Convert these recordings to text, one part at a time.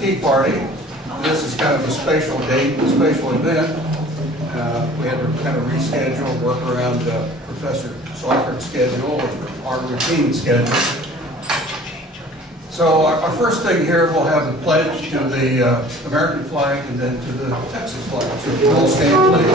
Tea Party. This is kind of a special date, a special event. We had to kind of reschedule, work around Professor Schweikart's schedule and our routine schedule. So our first thing here, we'll have the pledge to the American flag and then to the Texas flag. So if you all stand, please.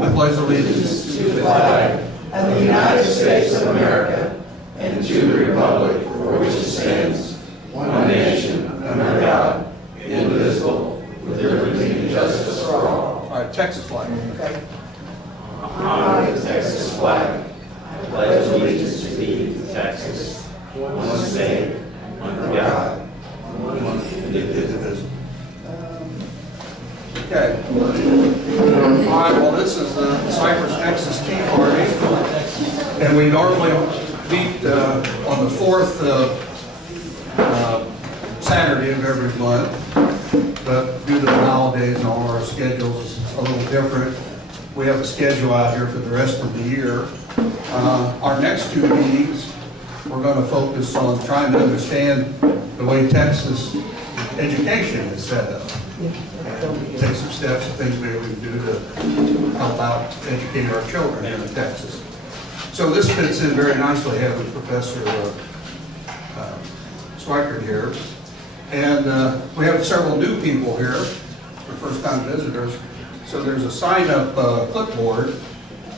I pledge allegiance to the flag of the United States of America and to the republic for which it stands, one nation, under God, indivisible, with liberty and justice for all. All right, Texas flag. Okay. On the Texas flag, I pledge allegiance to thee, Texas, one state, under God, one indivisible. Okay. All right, well, this is the Cypress, Texas Tea Party. And we normally meet on the fourth Saturday of every month. But due to the holidays and all our schedules, it's a little different. We have a schedule out here for the rest of the year. Our next two meetings, we're going to focus on trying to understand the way Texas education is set up. And take some steps and things maybe we can do to help out educate our children here in Texas. So this fits in very nicely having Professor Schweikart here. And we have several new people here, for first-time visitors. So there's a sign-up clipboard,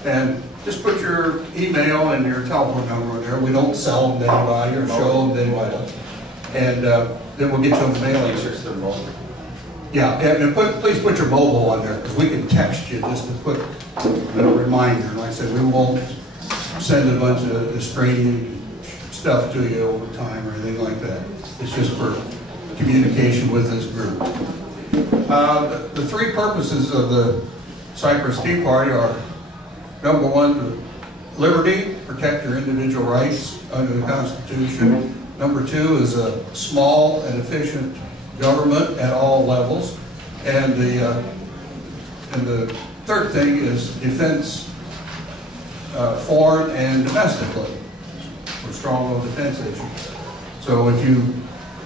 and just put your email and your telephone number in there. We don't sell them to anybody or show them to anybody. And then we'll get you a mailing. Yeah, and please put your mobile on there, because we can text you just a quick reminder. Like I said, we won't send a bunch of straining stuff to you over time or anything like that. It's just for communication with this group. The three purposes of the Cypress Tea Party are, number one, liberty, protect your individual rights under the Constitution. Number two is a small and efficient government at all levels. And the third thing is defense, foreign and domestically. We're strong on defense issues. So if you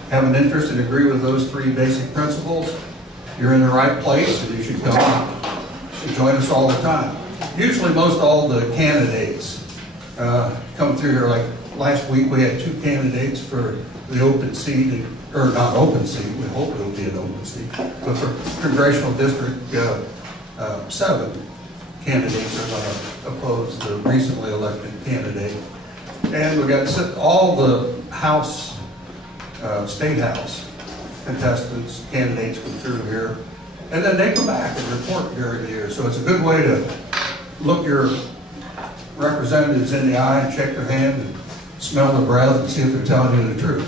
have an interest and agree with those three basic principles, you're in the right place and you should come and join us all the time. Usually most all the candidates come through here. Like last week we had two candidates for the open seat, or not open seat, we hope it'll be an open seat, but for Congressional District 7, candidates are going to oppose the recently elected candidate. And we got all the House, State House contestants, candidates come through here, and then they come back and report during the year. So it's a good way to look your representatives in the eye and shake their hand and smell the breath and see if they're telling you the truth.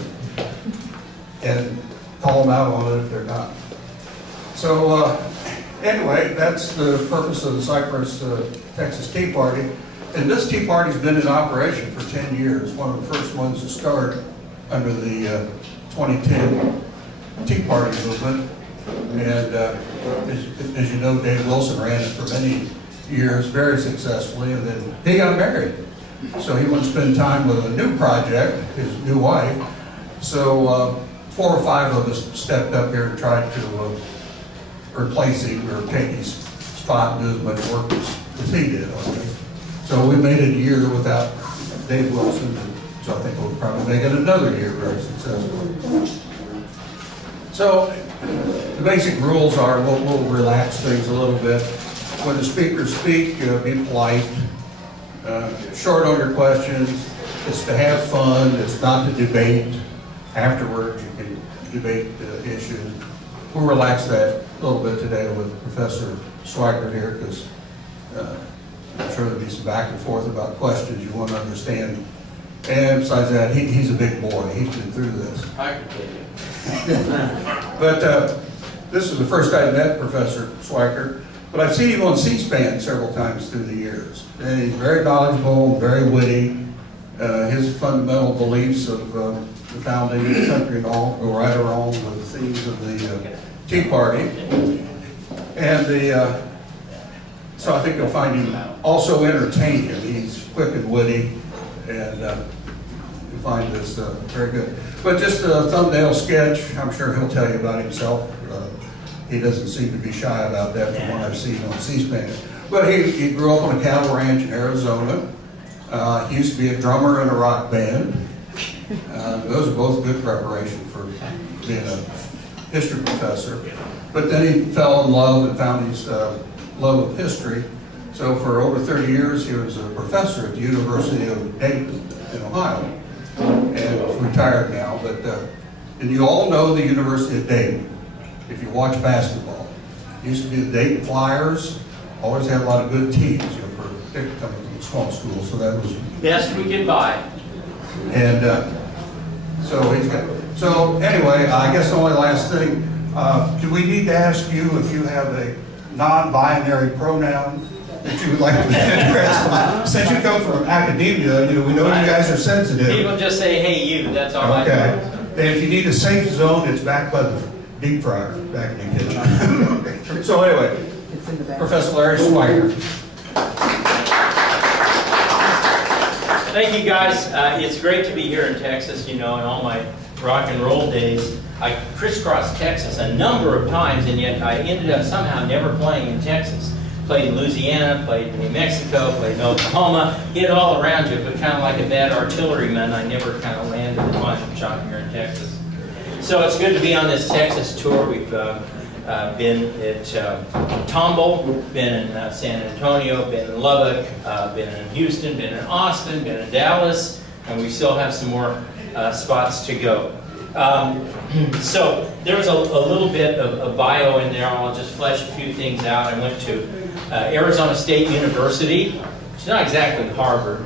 And call them out on it if they're not. So anyway, that's the purpose of the Cypress, Texas Tea Party. And this Tea Party's been in operation for 10 years, one of the first ones to start under the 2010 Tea Party movement. And as you know, Dave Wilson ran it for many years very successfully, and then he got married. So he wanted to spend time with a new project, his new wife. So 4 or 5 of us stepped up here and tried to replace him or take his spot and do as much work as he did on this. So we made it a year without Dave Wilson, so I think we'll probably make it another year very successfully. So the basic rules are we'll relax things a little bit. When the speakers speak, be polite, short on your questions. It's to have fun. It's not to debate. Afterwards, you can debate issues. We'll relax that a little bit today with Professor Schweikart here, because I'm sure there'll be some back and forth about questions you want to understand. And besides that, he's a big boy. He's been through this. I can tell you. But this is the first I met Professor Schweikart, but I've seen him on C-SPAN several times through the years. And he's very knowledgeable, very witty. His fundamental beliefs of the founding of the country and all go right along with the themes of the Tea Party. And so I think you'll find him also entertaining. He's quick and witty, and you find this very good. But just a thumbnail sketch, I'm sure he'll tell you about himself. He doesn't seem to be shy about that from what I've seen on C-SPAN. But he grew up on a cattle ranch in Arizona. He used to be a drummer in a rock band. Those are both good preparation for being a history professor. But then he fell in love and found his love of history. So for over 30 years, he was a professor at the University of Dayton in Ohio, and he's retired now. But and you all know the University of Dayton if you watch basketball. It used to be the Dayton Flyers. Always had a lot of good teams, you know, for coming from a small school. So that was best we could buy. And so he's got. So anyway, I guess the only last thing. Do we need to ask you if you have a non-binary pronoun that you would like to address? Since you come from academia, you know, we know you guys are sensitive. People just say, hey, you, that's all I Okay. know. And if you need a safe zone, it's back by the deep fryer, back in the kitchen. So anyway, Professor Larry Schweikart. Thank you, guys. It's great to be here in Texas. You know, in all my rock and roll days, I crisscrossed Texas a number of times, and yet I ended up somehow never playing in Texas. Played in Louisiana, played in New Mexico, played in Oklahoma, hit all around you, but kind of like a bad artilleryman, I never kind of landed in one shot here in Texas. So it's good to be on this Texas tour. We've been at Tomball, been in San Antonio, been in Lubbock, been in Houston, been in Austin, been in Dallas, and we still have some more spots to go. So there's a little bit of bio in there. I'll just flesh a few things out. I went to Arizona State University, which is not exactly Harvard,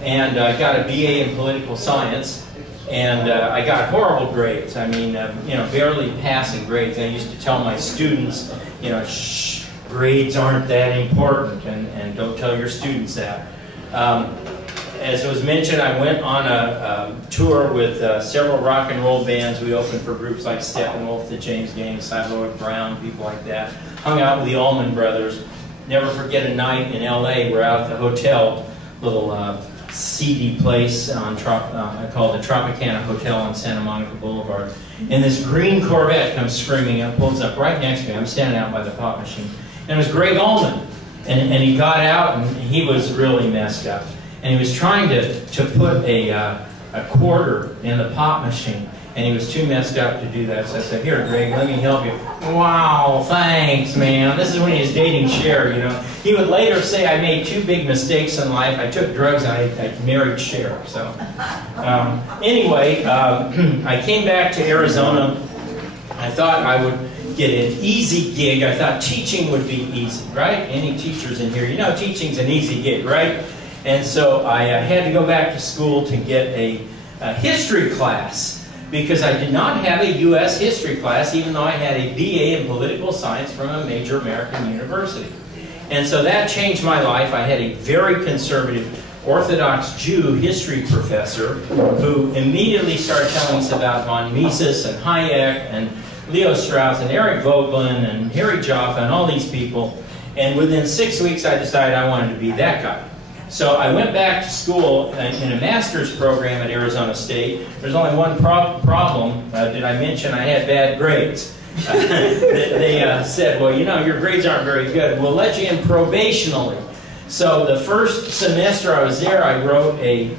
and I got a BA in political science, and I got horrible grades. I mean, you know, barely passing grades. I used to tell my students, you know, shh, grades aren't that important, and don't tell your students that. As was mentioned, I went on a tour with several rock and roll bands. We opened for groups like Steppenwolf, the James Gang, Siloid Brown, people like that. Hung out with the Allman Brothers. Never forget a night in LA. We're out at the hotel, little seedy place on called the Tropicana Hotel on Santa Monica Boulevard. And this green Corvette comes screaming up, pulls up right next to me. I'm standing out by the pop machine. And it was Greg Allman. And he got out, and he was really messed up. And he was trying to put a quarter in the pop machine, and he was too messed up to do that. So I said, "Here, Greg, let me help you." Wow, thanks, man. This is when he was dating Cher, you know. He would later say, "I made two big mistakes in life. I took drugs, and I married Cher." So anyway, I came back to Arizona. I thought I would get an easy gig. I thought teaching would be easy, right? Any teachers in here, you know teaching's an easy gig, right? And so I had to go back to school to get a history class, because I did not have a U.S. history class, even though I had a BA in political science from a major American university. And so that changed my life. I had a very conservative Orthodox Jew history professor who immediately started telling us about von Mises and Hayek and Leo Strauss and Eric Voegelin and Harry Jaffa and all these people. And within 6 weeks, I decided I wanted to be that guy. So I went back to school in a master's program at Arizona State. There's only one problem. Did I mention I had bad grades? They said, well, you know, your grades aren't very good. We'll let you in probationally. So the first semester I was there, I wrote a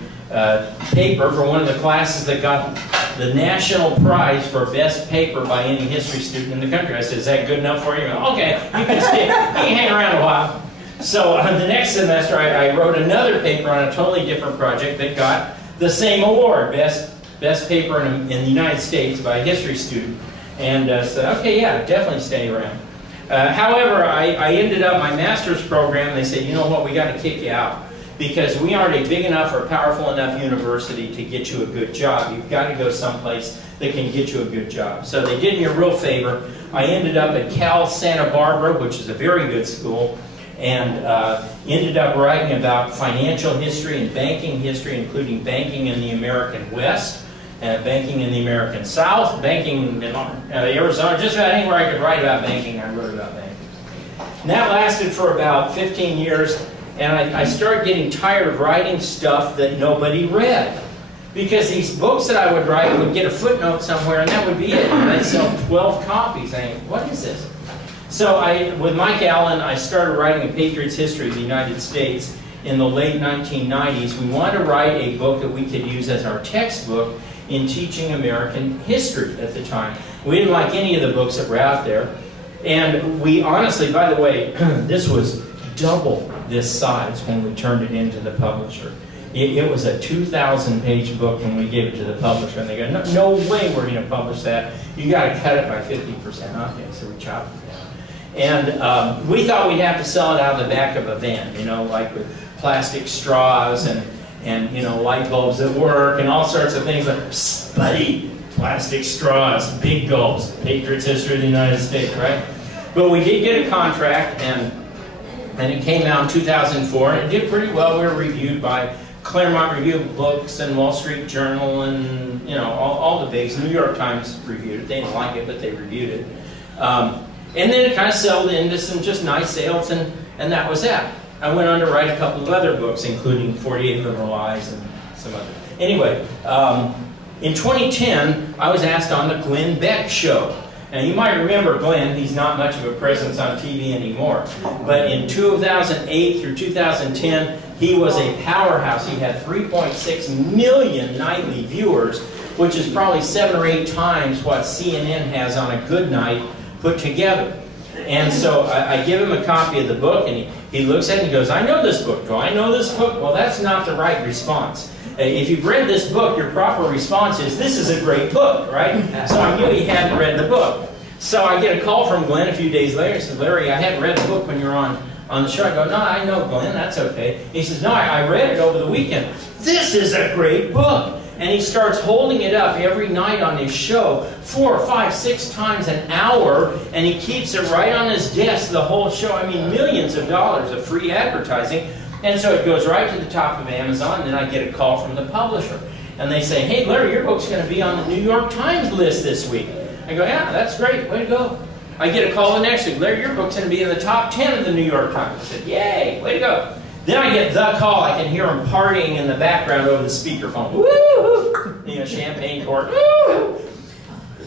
paper for one of the classes that got the national prize for best paper by any history student in the country. I said, is that good enough for you? Okay, you can stay. You can hang around a while. So the next semester, I wrote another paper on a totally different project that got the same award, best paper in the United States by a history student. And said, okay, yeah, definitely stay around. However, I ended up my master's program. They said, you know what, we got to kick you out, because we aren't a big enough or powerful enough university to get you a good job. You've got to go someplace that can get you a good job. So they did me a real favor. I ended up at Cal Santa Barbara, which is a very good school, and ended up writing about financial history and banking history, including banking in the American West, banking in the American South, banking in Arizona, just about anywhere I could write about banking, I wrote about banking. And that lasted for about 15 years, And I started getting tired of writing stuff that nobody read. Because these books that I would write would get a footnote somewhere, and that would be it. And I'd sell 12 copies. I think, what is this? So with Mike Allen, I started writing a Patriot's History of the United States in the late 1990s. We wanted to write a book that we could use as our textbook in teaching American history at the time. We didn't like any of the books that were out there. And we honestly, by the way, this was double this size when we turned it into the publisher. It was a 2,000-page book when we gave it to the publisher, and they go, no way we're going to publish that. You got to cut it by 50%. Okay, so we chopped it down. And we thought we'd have to sell it out of the back of a van, you know, like with plastic straws and you know, light bulbs that work and all sorts of things like, psst, buddy, plastic straws, big gulps, Patriot's History of the United States, right? But we did get a contract, and it came out in 2004, and it did pretty well. We were reviewed by Claremont Review of Books and Wall Street Journal and, you know, all the bigs. New York Times reviewed it. They didn't like it, but they reviewed it. And then it kind of settled into some just nice sales, and that was that. I went on to write a couple of other books, including 48 Liberal Lies and some other. Anyway, in 2010, I was asked on the Glenn Beck Show. Now, you might remember Glenn. He's not much of a presence on TV anymore. But in 2008 through 2010, he was a powerhouse. He had 3.6 million nightly viewers, which is probably 7 or 8 times what CNN has on a good night put together. And so I give him a copy of the book, and he looks at it and he goes, I know this book. Do I know this book? Well, that's not the right response. If you've read this book, your proper response is, this is a great book, right? So I knew he hadn't read the book. So I get a call from Glenn a few days later. He says, Larry, I hadn't read the book when you were on the show. I go, no, I know, Glenn, that's okay. He says, no, I read it over the weekend. This is a great book. And he starts holding it up every night on his show, 4, 5, 6 times an hour, and he keeps it right on his desk the whole show. I mean, millions of dollars of free advertising. And so it goes right to the top of Amazon, and then I get a call from the publisher. And they say, hey, Larry, your book's going to be on the New York Times list this week. I go, yeah, that's great. Way to go. I get a call the next week. Larry, your book's going to be in the top 10 of the New York Times. I said, yay, way to go. Then I get the call. I can hear him partying in the background over the speakerphone. Woo! You know, champagne cork. Woo!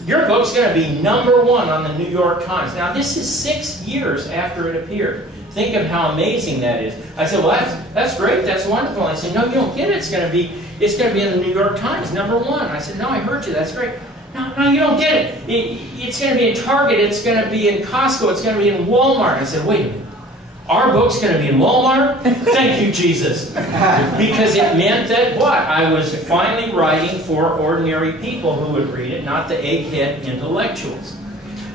Your book's going to be #1 on the New York Times. Now, this is 6 years after it appeared. Think of how amazing that is. I said, well, that's great. That's wonderful. I said, no, you don't get it. It's going to be in the New York Times, #1. I said, no, I heard you. That's great. No, you don't get it. It's going to be in Target. It's going to be in Costco. It's going to be in Walmart. I said, wait a minute. Our book's going to be in Walmart? Thank you, Jesus. Because it meant that what? I was finally writing for ordinary people who would read it, not the egghead intellectuals.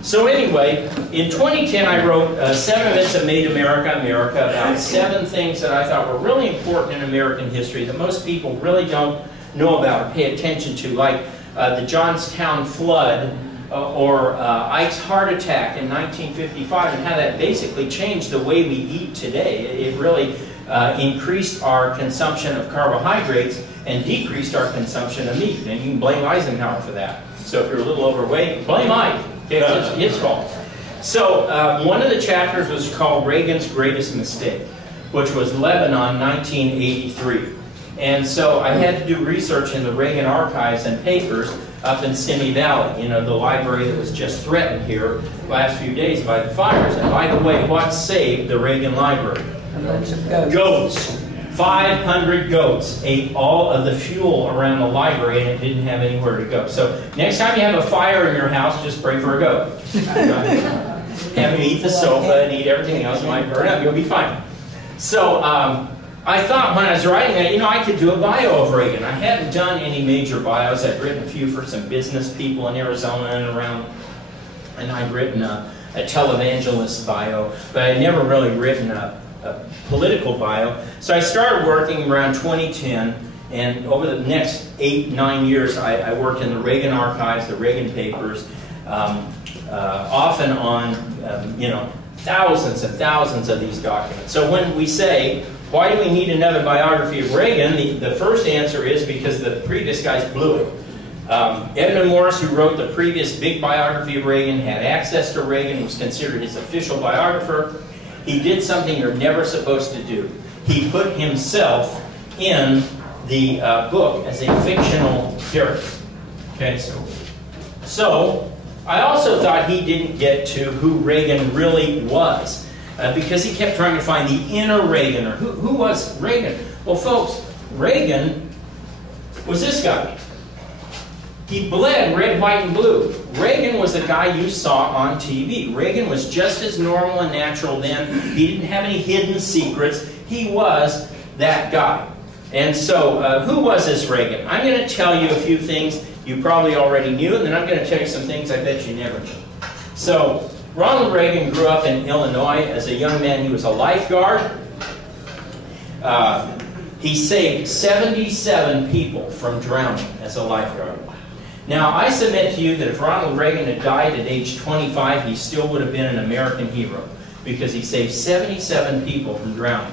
So anyway, in 2010 I wrote 7 Events That Made America America, about 7 things that I thought were really important in American history that most people really don't know about or pay attention to, like the Johnstown flood, or Ike's heart attack in 1955, and how that basically changed the way we eat today. It really increased our consumption of carbohydrates and decreased our consumption of meat. And you can blame Eisenhower for that. So if you're a little overweight, blame Ike. It's his fault. So one of the chapters was called Reagan's Greatest Mistake, which was Lebanon, 1983. And so I had to do research in the Reagan archives and papers up in Simi Valley, you know, the library that was just threatened here last few days by the fires. And by the way, what saved the Reagan Library? A bunch of goats. Goats. 500 goats ate all of the fuel around the library, and it didn't have anywhere to go. So next time you have a fire in your house, just pray for a goat. Have them eat the sofa and eat everything else. It might burn up. You'll be fine. So I thought when I was writing that, you know, I could do a bio of Reagan. I hadn't done any major bios. I'd written a few for some business people in Arizona and around, and I'd written a televangelist bio, but I'd never really written a political bio. So I started working around 2010, and over the next 8-9 years, I worked in the Reagan archives, the Reagan papers, off and on, you know, thousands and thousands of these documents. So when we say, why do we need another biography of Reagan? The first answer is because the previous guys blew it. Edmund Morris, who wrote the previous big biography of Reagan, had access to Reagan, was considered his official biographer. He did something you're never supposed to do. he put himself in the book as a fictional character. Okay, so I also thought he didn't get to who Reagan really was, because he kept trying to find the inner Reagan, or who was Reagan? Well, folks, Reagan was this guy. He bled red, white, and blue. Reagan was the guy you saw on TV. Reagan was just as normal and natural then. He didn't have any hidden secrets. He was that guy. And so, who was this Reagan? I'm going to tell you a few things you probably already knew, and then I'm going to tell you some things I bet you never knew. So, Ronald Reagan grew up in Illinois. As a young man, he was a lifeguard. He saved 77 people from drowning as a lifeguard. Now, I submit to you that if Ronald Reagan had died at age 25, he still would have been an American hero, because he saved 77 people from drowning.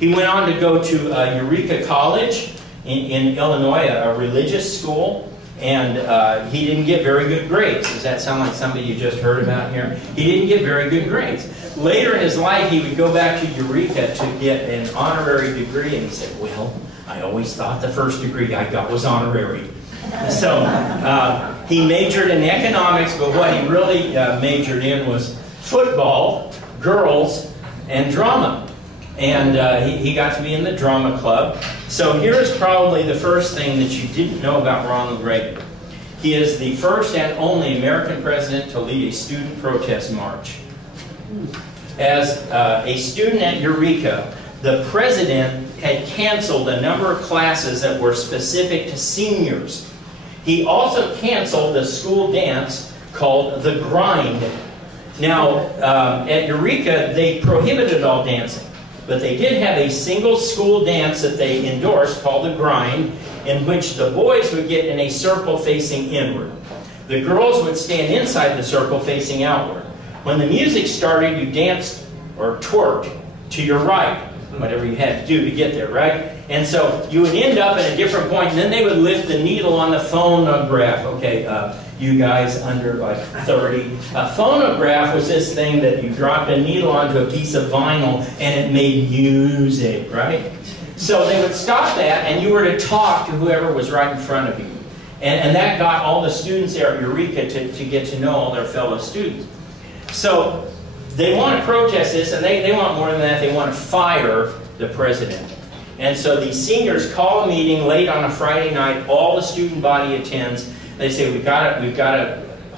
He went on to go to Eureka College in Illinois, a religious school, and he didn't get very good grades. Does that sound like somebody you just heard about here? He didn't get very good grades. Later in his life, he would go back to Eureka to get an honorary degree, and he said, well, I always thought the first degree I got was honorary. So he majored in economics, but what he really majored in was football, girls, and drama. And he got to be in the drama club. So here's probably the first thing that you didn't know about Ronald Reagan. He is the first and only American president to lead a student protest march. As a student at Eureka, the president had canceled a number of classes that were specific to seniors. He also canceled the school dance called the Grind. Now, at Eureka, they prohibited all dancing, but they did have a single school dance that they endorsed called the Grind, in which the boys would get in a circle facing inward. The girls would stand inside the circle facing outward. When the music started, you danced or twerked to your right, whatever you had to do to get there, right? And so you would end up at a different point, and then they would lift the needle on the phonograph. Okay, you guys under like 30. A phonograph was this thing that you dropped a needle onto a piece of vinyl, and it made music, right? So they would stop that, and you were to talk to whoever was right in front of you. And that got all the students there at Eureka to get to know all their fellow students. So they want to protest this, and they want more than that. They want to fire the president. And so these seniors call a meeting late on a Friday night. All the student body attends. They say, we've got to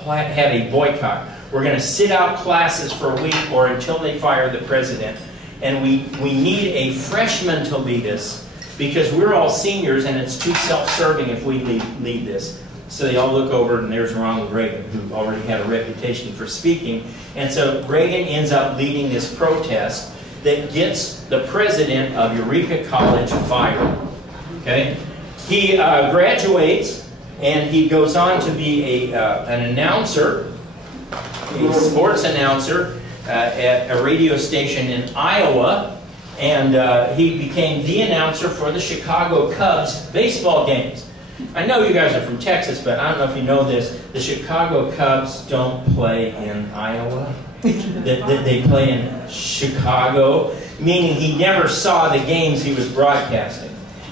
have a boycott. We're going to sit out classes for a week or until they fire the president. And we need a freshman to lead us, because we're all seniors and it's too self-serving if we lead this. So they all look over, and there's Ronald Reagan, who already had a reputation for speaking. And so Reagan ends up leading this protest that gets the president of Eureka College fired. Okay? He graduates, and he goes on to be an announcer, a sports announcer at a radio station in Iowa, and he became the announcer for the Chicago Cubs baseball games. I know you guys are from Texas, but I don't know if you know this. The Chicago Cubs don't play in Iowa. They play in Chicago, meaning he never saw the games he was broadcasting.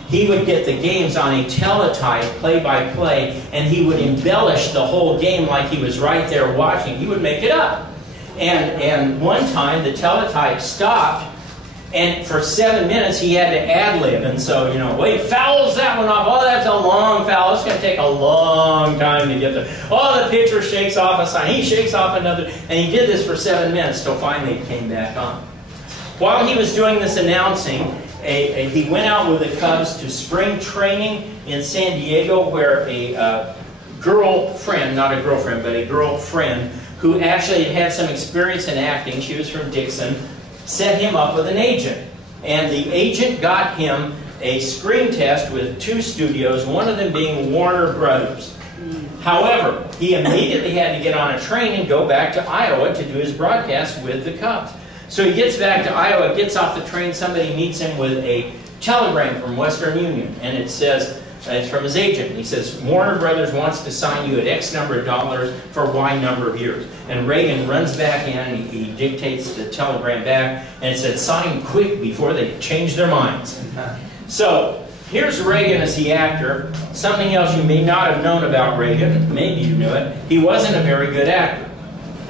He would get the games on a teletype, play-by-play, and he would embellish the whole game like he was right there watching. He would make it up. And one time the teletype stopped, and for 7 minutes he had to ad-lib. And so, you know, wait, fouls that one off. Oh, that's a long foul. It's going to take a long time to get there. Oh, the pitcher shakes off a sign. He shakes off another. And he did this for 7 minutes till finally it came back on. While he was doing this announcing, he went out with the Cubs to spring training in San Diego, where a girlfriend, not a girlfriend, but a girlfriend, who actually had some experience in acting, she was from Dixon, set him up with an agent. And the agent got him a screen test with 2 studios, one of them being Warner Brothers. However, he immediately had to get on a train and go back to Iowa to do his broadcast with the Cubs. So he gets back to Iowa, gets off the train, somebody meets him with a telegram from Western Union, and it says, It's from his agent. He says, Warner Brothers wants to sign you at X number of dollars for Y number of years. And Reagan runs back in, and he dictates the telegram back, and it said, sign quick before they change their minds. So here's Reagan as the actor. Something else you may not have known about Reagan, maybe you knew it, he wasn't a very good actor.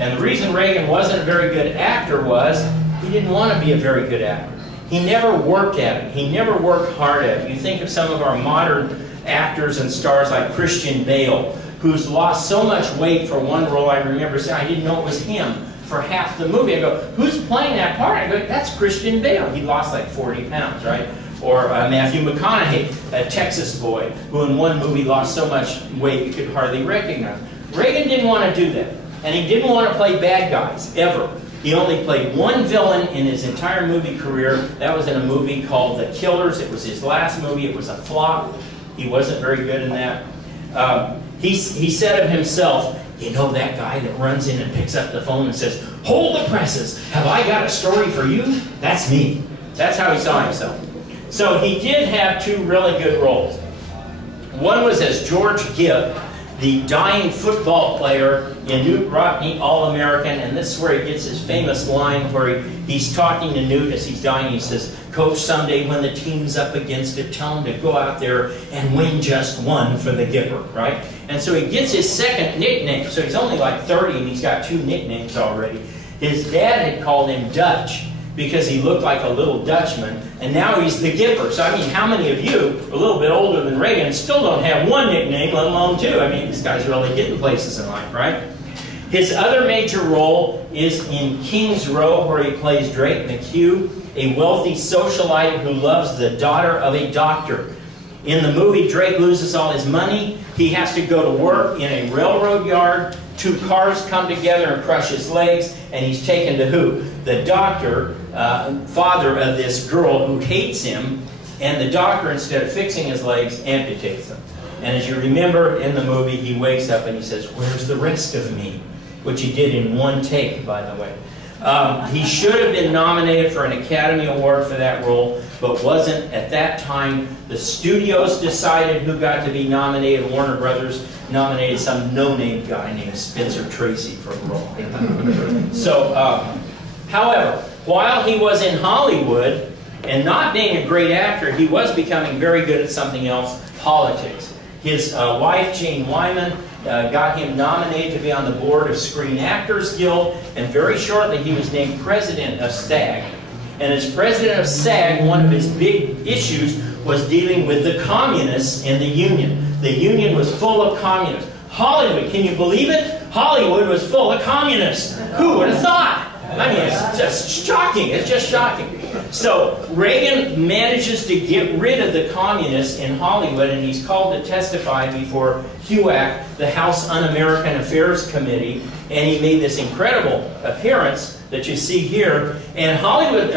And the reason Reagan wasn't a very good actor was he didn't want to be a very good actor. He never worked at it. He never worked hard at it. You think of some of our modern actors and stars like Christian Bale, who's lost so much weight for one role. I remember saying, I didn't know it was him for half the movie. I go, who's playing that part? I go, that's Christian Bale. He lost like 40 pounds, right? Or Matthew McConaughey, a Texas boy, who in one movie lost so much weight you could hardly recognize. Reagan didn't want to do that. And he didn't want to play bad guys, ever. He only played one villain in his entire movie career. That was in a movie called The Killers. It was his last movie. It was a flop. He wasn't very good in that. He said of himself, you know that guy that runs in and picks up the phone and says, hold the presses, have I got a story for you? That's me. That's how he saw himself. So he did have two really good roles. One was as George Gibb, the dying football player in Newt Rockne, All-American, and this is where he gets his famous line where he's talking to Newt as he's dying. He says, Coach, someday when the team's up against it, tell him to go out there and win just one for the Gipper, right? And so he gets his second nickname. So he's only like 30 and he's got two nicknames already. His dad had called him Dutch because he looked like a little Dutchman, and now he's the Gipper. So I mean, how many of you, a little bit older than Reagan, still don't have one nickname, let alone two? I mean, this guy's really getting places in life, right? His other major role is in King's Row, where he plays Drake McHugh, a wealthy socialite who loves the daughter of a doctor. In the movie, Drake loses all his money. He has to go to work in a railroad yard. Two cars come together and crush his legs, and he's taken to who? The doctor, father of this girl who hates him, and the doctor, instead of fixing his legs, amputates them. And as you remember in the movie, he wakes up and he says, where's the rest of me? Which he did in one take, by the way. He should have been nominated for an Academy Award for that role, but wasn't at that time. The studios decided who got to be nominated. Warner Brothers nominated some no-name guy named Spencer Tracy for the role. So, however, while he was in Hollywood, and not being a great actor, he was becoming very good at something else, politics. His wife, Jane Wyman, got him nominated to be on the board of Screen Actors Guild, and very shortly he was named president of SAG. And as president of SAG, one of his big issues was dealing with the communists in the union. The union was full of communists. Hollywood, can you believe it? Hollywood was full of communists. Who would have thought? I mean, it's just shocking. It's just shocking. So Reagan manages to get rid of the communists in Hollywood, and he's called to testify before HUAC, the House Un-American Affairs Committee, and he made this incredible appearance that you see here. And Hollywood,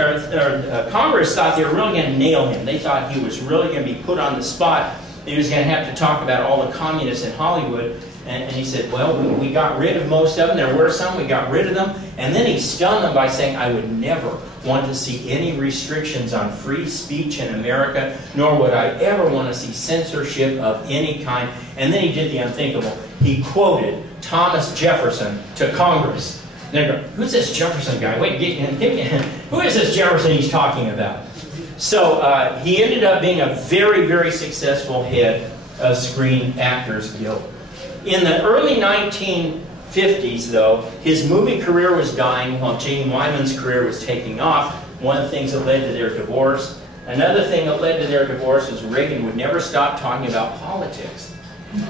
Congress thought they were really going to nail him. They thought he was really going to be put on the spot. He was going to have to talk about all the communists in Hollywood. And he said, well, we got rid of most of them. There were some, we got rid of them. And then he stunned them by saying, I would never want to see any restrictions on free speech in America, nor would I ever want to see censorship of any kind. And then he did the unthinkable. He quoted Thomas Jefferson to Congress. And they go, who's this Jefferson guy? Wait, who is this Jefferson he's talking about? So he ended up being a very, very successful head of Screen Actors Guild. In the early 1950s, though, his movie career was dying while Jane Wyman's career was taking off. One of the things that led to their divorce. Another thing that led to their divorce was Reagan would never stop talking about politics.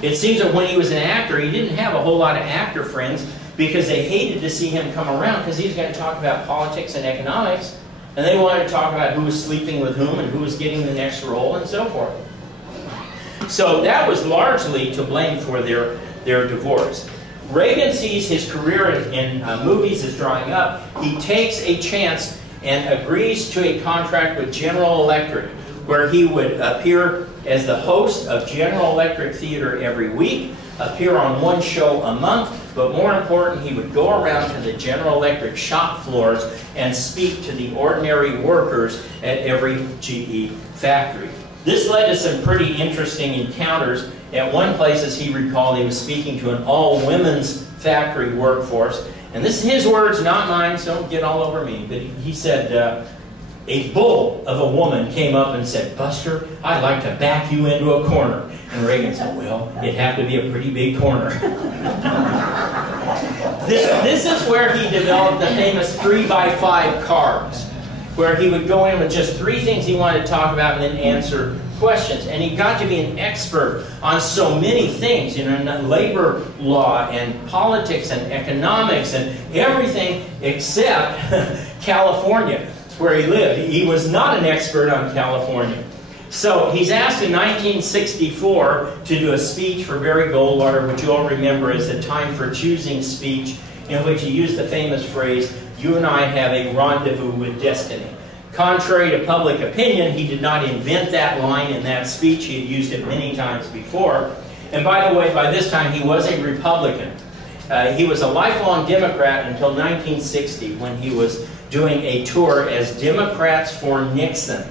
It seems that when he was an actor, he didn't have a whole lot of actor friends because they hated to see him come around because he was going to talk about politics and economics, and they wanted to talk about who was sleeping with whom and who was getting the next role and so forth. So that was largely to blame for their divorce. Reagan sees his career in movies as drying up. He takes a chance and agrees to a contract with General Electric, where he would appear as the host of General Electric Theater every week, appear on one show a month, but more important, he would go around to the General Electric shop floors and speak to the ordinary workers at every GE factory. This led to some pretty interesting encounters. At one place, as he recalled, he was speaking to an all-women's factory workforce. And this is his words, not mine, so don't get all over me. But he said, a bull of a woman came up and said, "Buster, I'd like to back you into a corner." And Reagan said, "Well, it'd have to be a pretty big corner." This is where he developed the famous 3x5 cards, where he would go in with just 3 things he wanted to talk about and then answer questions. And he got to be an expert on so many things, you know, labor law and politics and economics and everything except California, where he lived. He was not an expert on California. So he's asked in 1964 to do a speech for Barry Goldwater, which you all remember as the Time for Choosing speech, in which he used the famous phrase, "You and I have a rendezvous with destiny." Contrary to public opinion, he did not invent that line in that speech. He had used it many times before. And by the way, by this time he was a Republican. He was a lifelong Democrat until 1960, when he was doing a tour as Democrats for Nixon.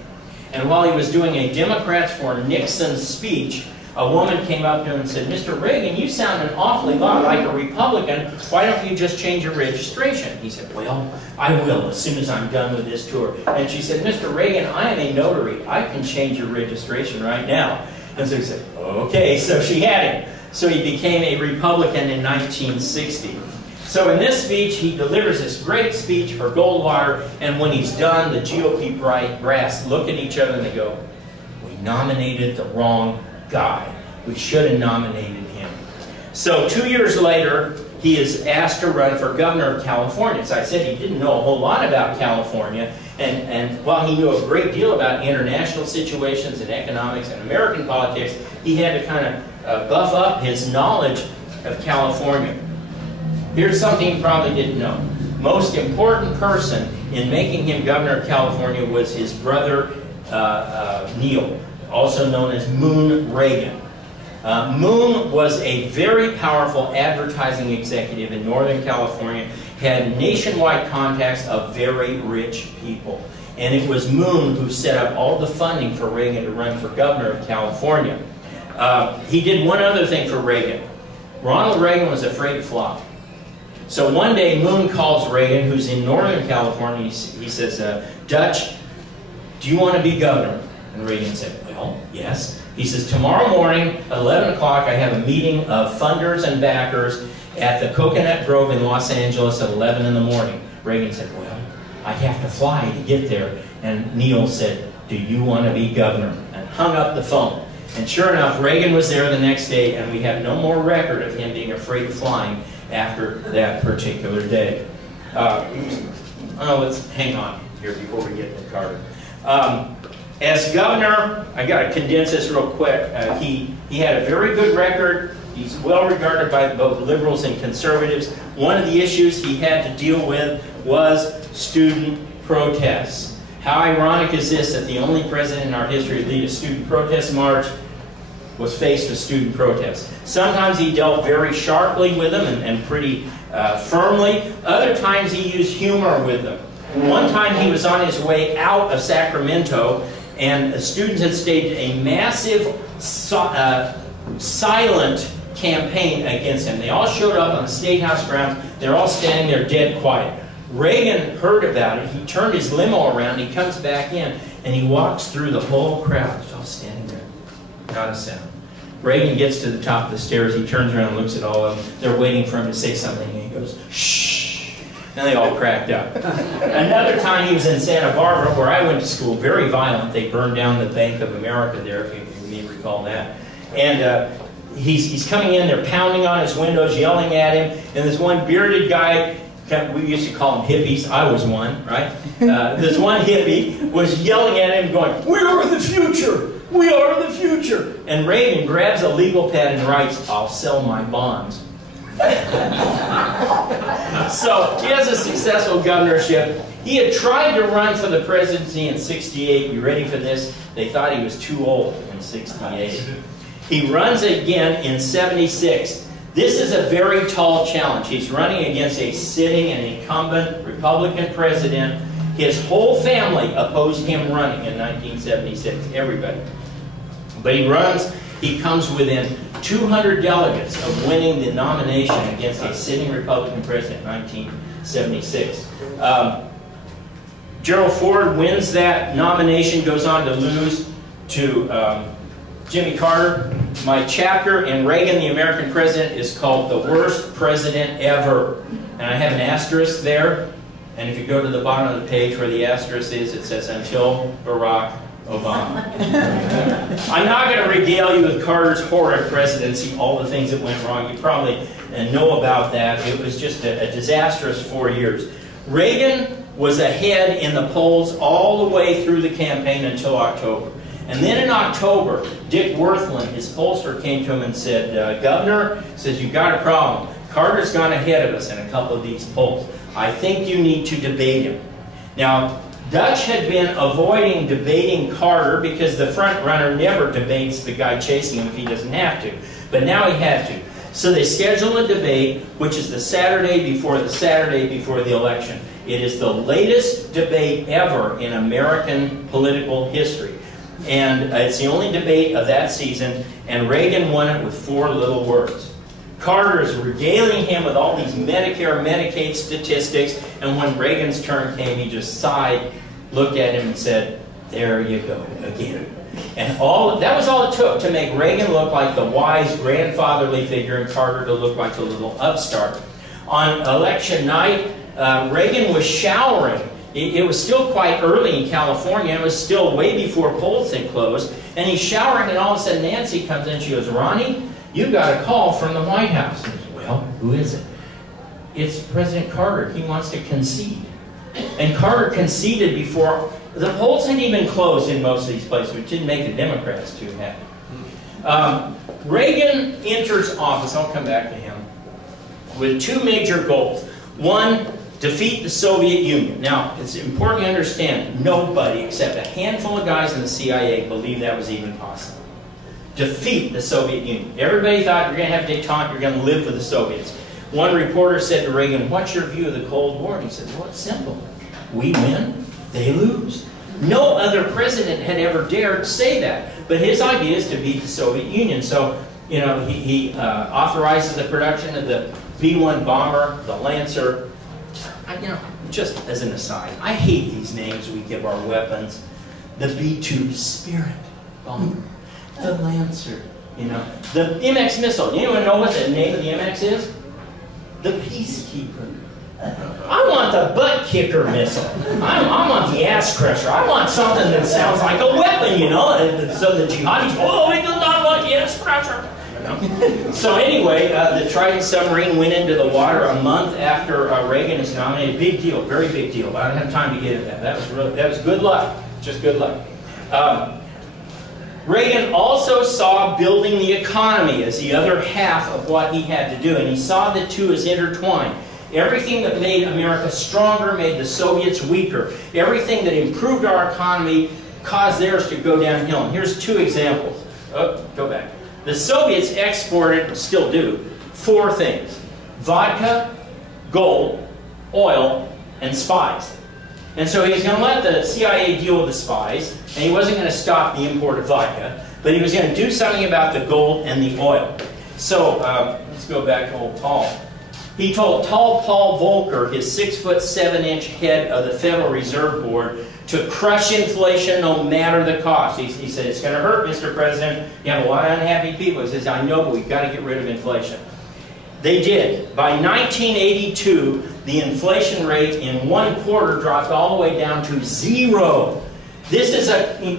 And while he was doing a Democrats for Nixon speech, a woman came up to him and said, "Mr. Reagan, you sound an awfully lot like a Republican. Why don't you just change your registration?" He said, "Well, I will as soon as I'm done with this tour." And she said, "Mr. Reagan, I am a notary. I can change your registration right now." And so he said, "Okay." So she had him. So he became a Republican in 1960. So in this speech, he delivers this great speech for Goldwater, and when he's done, the GOP brass look at each other and they go, "We nominated the wrong guy. We should have nominated him." So 2 years later, he is asked to run for governor of California. As I said, he didn't know a whole lot about California, and while he knew a great deal about international situations and economics and American politics, he had to kind of buff up his knowledge of California. Here's something you probably didn't know. Most important person in making him governor of California was his brother, Neil, also known as Moon Reagan. Moon was a very powerful advertising executive in Northern California, had nationwide contacts of very rich people. And it was Moon who set up all the funding for Reagan to run for governor of California. He did one other thing for Reagan. Ronald Reagan was afraid to fly. So one day Moon calls Reagan, who's in Northern California. He says, "Dutch, do you want to be governor?" And Reagan said, "Well, yes." He says, "Tomorrow morning, at 11 o'clock, I have a meeting of funders and backers at the Coconut Grove in Los Angeles at 11 in the morning. Reagan said, "Well, I have to fly to get there." And Neil said, "Do you want to be governor?" And hung up the phone. And sure enough, Reagan was there the next day, and we have no more record of him being afraid of flying after that particular day. Let's hang on here before we get to Carter. As governor, I got to condense this real quick. He had a very good record. He's well regarded by both liberals and conservatives. One of the issues he had to deal with was student protests. How ironic is this, that the only president in our history to lead a student protest march was faced with student protests. Sometimes he dealt very sharply with them and pretty firmly. Other times he used humor with them. One time he was on his way out of Sacramento, and the students had staged a massive silent campaign against him. They all showed up on the State House grounds. They're all standing there dead quiet. Reagan heard about it. He turned his limo around. He comes back in, and he walks through the whole crowd. It's all standing there. Not a sound. Reagan gets to the top of the stairs. He turns around and looks at all of them. They're waiting for him to say something, and he goes, "Shh." And they all cracked up. Another time he was in Santa Barbara, where I went to school, very violent. They burned down the Bank of America there, if you may recall that. And he's coming in, they're pounding on his windows, yelling at him, and this one bearded guy, we used to call them hippies, I was one, right? This one hippie was yelling at him, going, "We are the future! We are the future!" And Reagan grabs a legal pad and writes, "I'll sell my bonds." So he has a successful governorship. He had tried to run for the presidency in '68. You ready for this? They thought he was too old in '68. He runs again in '76. This is a very tall challenge. He's running against a sitting and incumbent Republican president. His whole family opposed him running in 1976. Everybody. But he comes within 200 delegates of winning the nomination against a sitting Republican president in 1976. Gerald Ford wins that nomination, goes on to lose to Jimmy Carter. My chapter in Reagan, the American President, is called The Worst President Ever. And I have an asterisk there. And if you go to the bottom of the page where the asterisk is, it says, until Barack Obama. I'm not going to regale you with Carter's horrid presidency, all the things that went wrong. You probably know about that. It was just a disastrous 4 years. Reagan was ahead in the polls all the way through the campaign until October. And then in October, Dick Worthland, his pollster, came to him and said, Governor, says, you've got a problem. Carter's gone ahead of us in a couple of these polls. I think you need to debate him. Now, Dutch had been avoiding debating Carter because the front runner never debates the guy chasing him if he doesn't have to. But now he had to. So they scheduled a debate, which is the Saturday before the election. It is the latest debate ever in American political history. And it's the only debate of that season, and Reagan won it with 4 little words. Carter is regaling him with all these Medicare, Medicaid statistics, and when Reagan's turn came, he just sighed, looked at him and said, there you go again. And that was all it took to make Reagan look like the wise grandfatherly figure and Carter to look like the little upstart. On election night, Reagan was showering. It was still quite early in California. It was still way before polls had closed. And he's showering, and all of a sudden Nancy comes in. She goes, Ronnie, you got a call from the White House. He goes, well, who is it? It's President Carter. He wants to concede. And Carter conceded before the polls hadn't even closed in most of these places, which didn't make the Democrats too happy. Reagan enters office, I'll come back to him, with 2 major goals. One, defeat the Soviet Union. Now, it's important to understand, nobody except a handful of guys in the CIA believed that was even possible. Defeat the Soviet Union. Everybody thought you're going to have détente, you're going to live with the Soviets. One reporter said to Reagan, what's your view of the Cold War? And he said, well, it's simple. We win, they lose. No other president had ever dared say that. But his idea is to beat the Soviet Union. So, you know, he authorizes the production of the B-1 bomber, the Lancer. You know, just as an aside, I hate these names we give our weapons. The B-2 Spirit bomber, the Lancer, you know, the MX missile. You anyone know what the name of the MX is? The Peacekeeper. I want the butt kicker missile. I want the ass crusher. I want something that sounds like a weapon, you know. And so the jihadis, oh, we do not want the ass crusher. So anyway, the Trident submarine went into the water a month after Reagan is nominated. Big deal, very big deal. But I don't have time to get into that. That was good luck, just good luck. Reagan also saw building the economy as the other half of what he had to do, and he saw the two as intertwined. Everything that made America stronger made the Soviets weaker. Everything that improved our economy caused theirs to go downhill. And here's 2 examples. Oh, go back. The Soviets exported, still do, 4 things: vodka, gold, oil, and spies. And so he was going to let the CIA deal with the spies, and he wasn't going to stop the import of vodka, but he was going to do something about the gold and the oil. So let's go back to old Paul. He told tall Paul Volcker, his 6'7" head of the Federal Reserve Board, to crush inflation no matter the cost. He said, it's going to hurt, Mr. President. You have a lot of unhappy people. He says, I know, but we've got to get rid of inflation. They did. By 1982, the inflation rate in 1 quarter dropped all the way down to 0. This is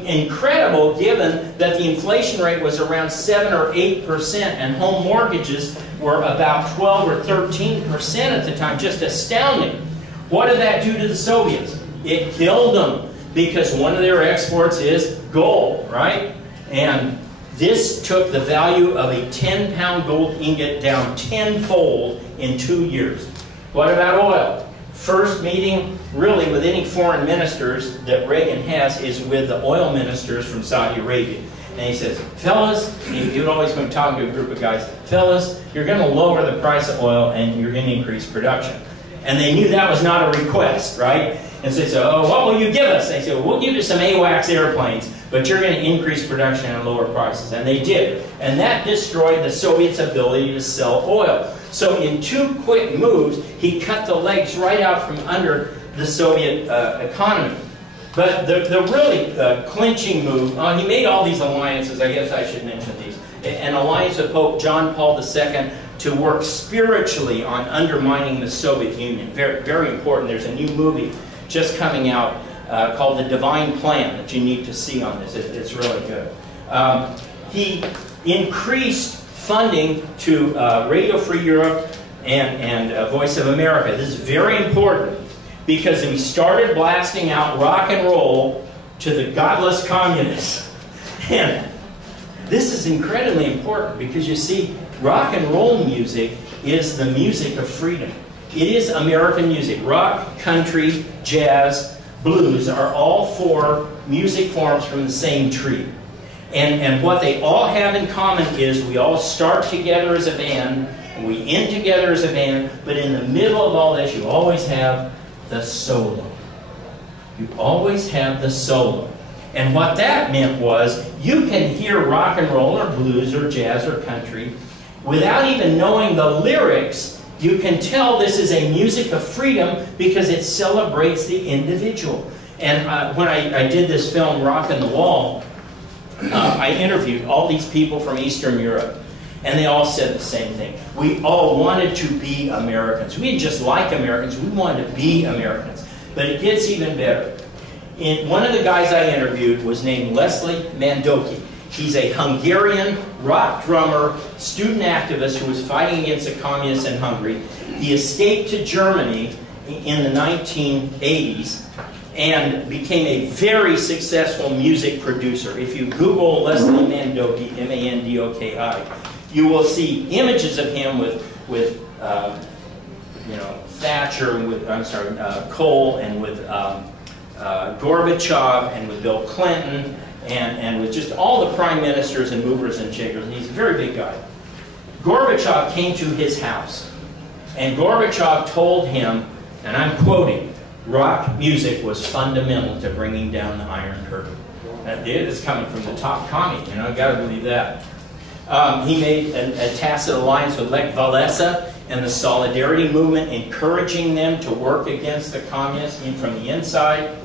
incredible given that the inflation rate was around 7 or 8% and home mortgages were about 12 or 13% at the time. Just astounding. What did that do to the Soviets? It killed them because one of their exports is gold, right? And this took the value of a 10-pound gold ingot down tenfold in 2 years. What about oil? First meeting really with any foreign ministers that Reagan has is with the oil ministers from Saudi Arabia. And he says, fellas, he would always when talking to a group of guys, fellas, you're going to lower the price of oil and you're going to increase production. And they knew that was not a request, right? And so they said, oh, what will you give us? They said, well, we'll give you some AWACS airplanes. but you're going to increase production and lower prices. And they did. And that destroyed the Soviets' ability to sell oil. So in 2 quick moves, he cut the legs right out from under the Soviet economy. But the really clinching move, he made all these alliances. I guess I should mention these. An alliance with Pope John Paul II to work spiritually on undermining the Soviet Union. Very, very important. There's a new movie just coming out called The Divine Plan that you need to see on this. It's really good. He increased funding to Radio Free Europe and Voice of America. This is very important because we started blasting out rock and roll to the godless communists. And this is incredibly important because you see, rock and roll music is the music of freedom. It is American music. Rock, country, jazz, blues are all 4 music forms from the same tree. And what they all have in common is we all start together as a band, and we end together as a band, but in the middle of all this, you always have the solo. You always have the solo. And what that meant was, you can hear rock and roll or blues or jazz or country without even knowing the lyrics. You can tell this is a music of freedom because it celebrates the individual. And when I did this film, Rock on the Wall, I interviewed all these people from Eastern Europe, and they all said the same thing. We all wanted to be Americans. We didn't just like Americans, we wanted to be Americans. But it gets even better. One of the guys I interviewed was named Leslie Mandoki. He's a Hungarian rock drummer, student activist who was fighting against the communists in Hungary. He escaped to Germany in the 1980s and became a very successful music producer. If you Google Leslie Mandoki, M-A-N-D-O-K-I, you will see images of him with Thatcher, and with Kohl, and with Gorbachev, and with Bill Clinton, and with just all the prime ministers and movers and shakers. And he's a very big guy. Gorbachev came to his house, and Gorbachev told him, and I'm quoting, rock music was fundamental to bringing down the Iron Curtain. That is coming from the top commie, you know, got to believe that. He made a tacit alliance with Lech Walesa and the Solidarity Movement, encouraging them to work against the communists from the inside.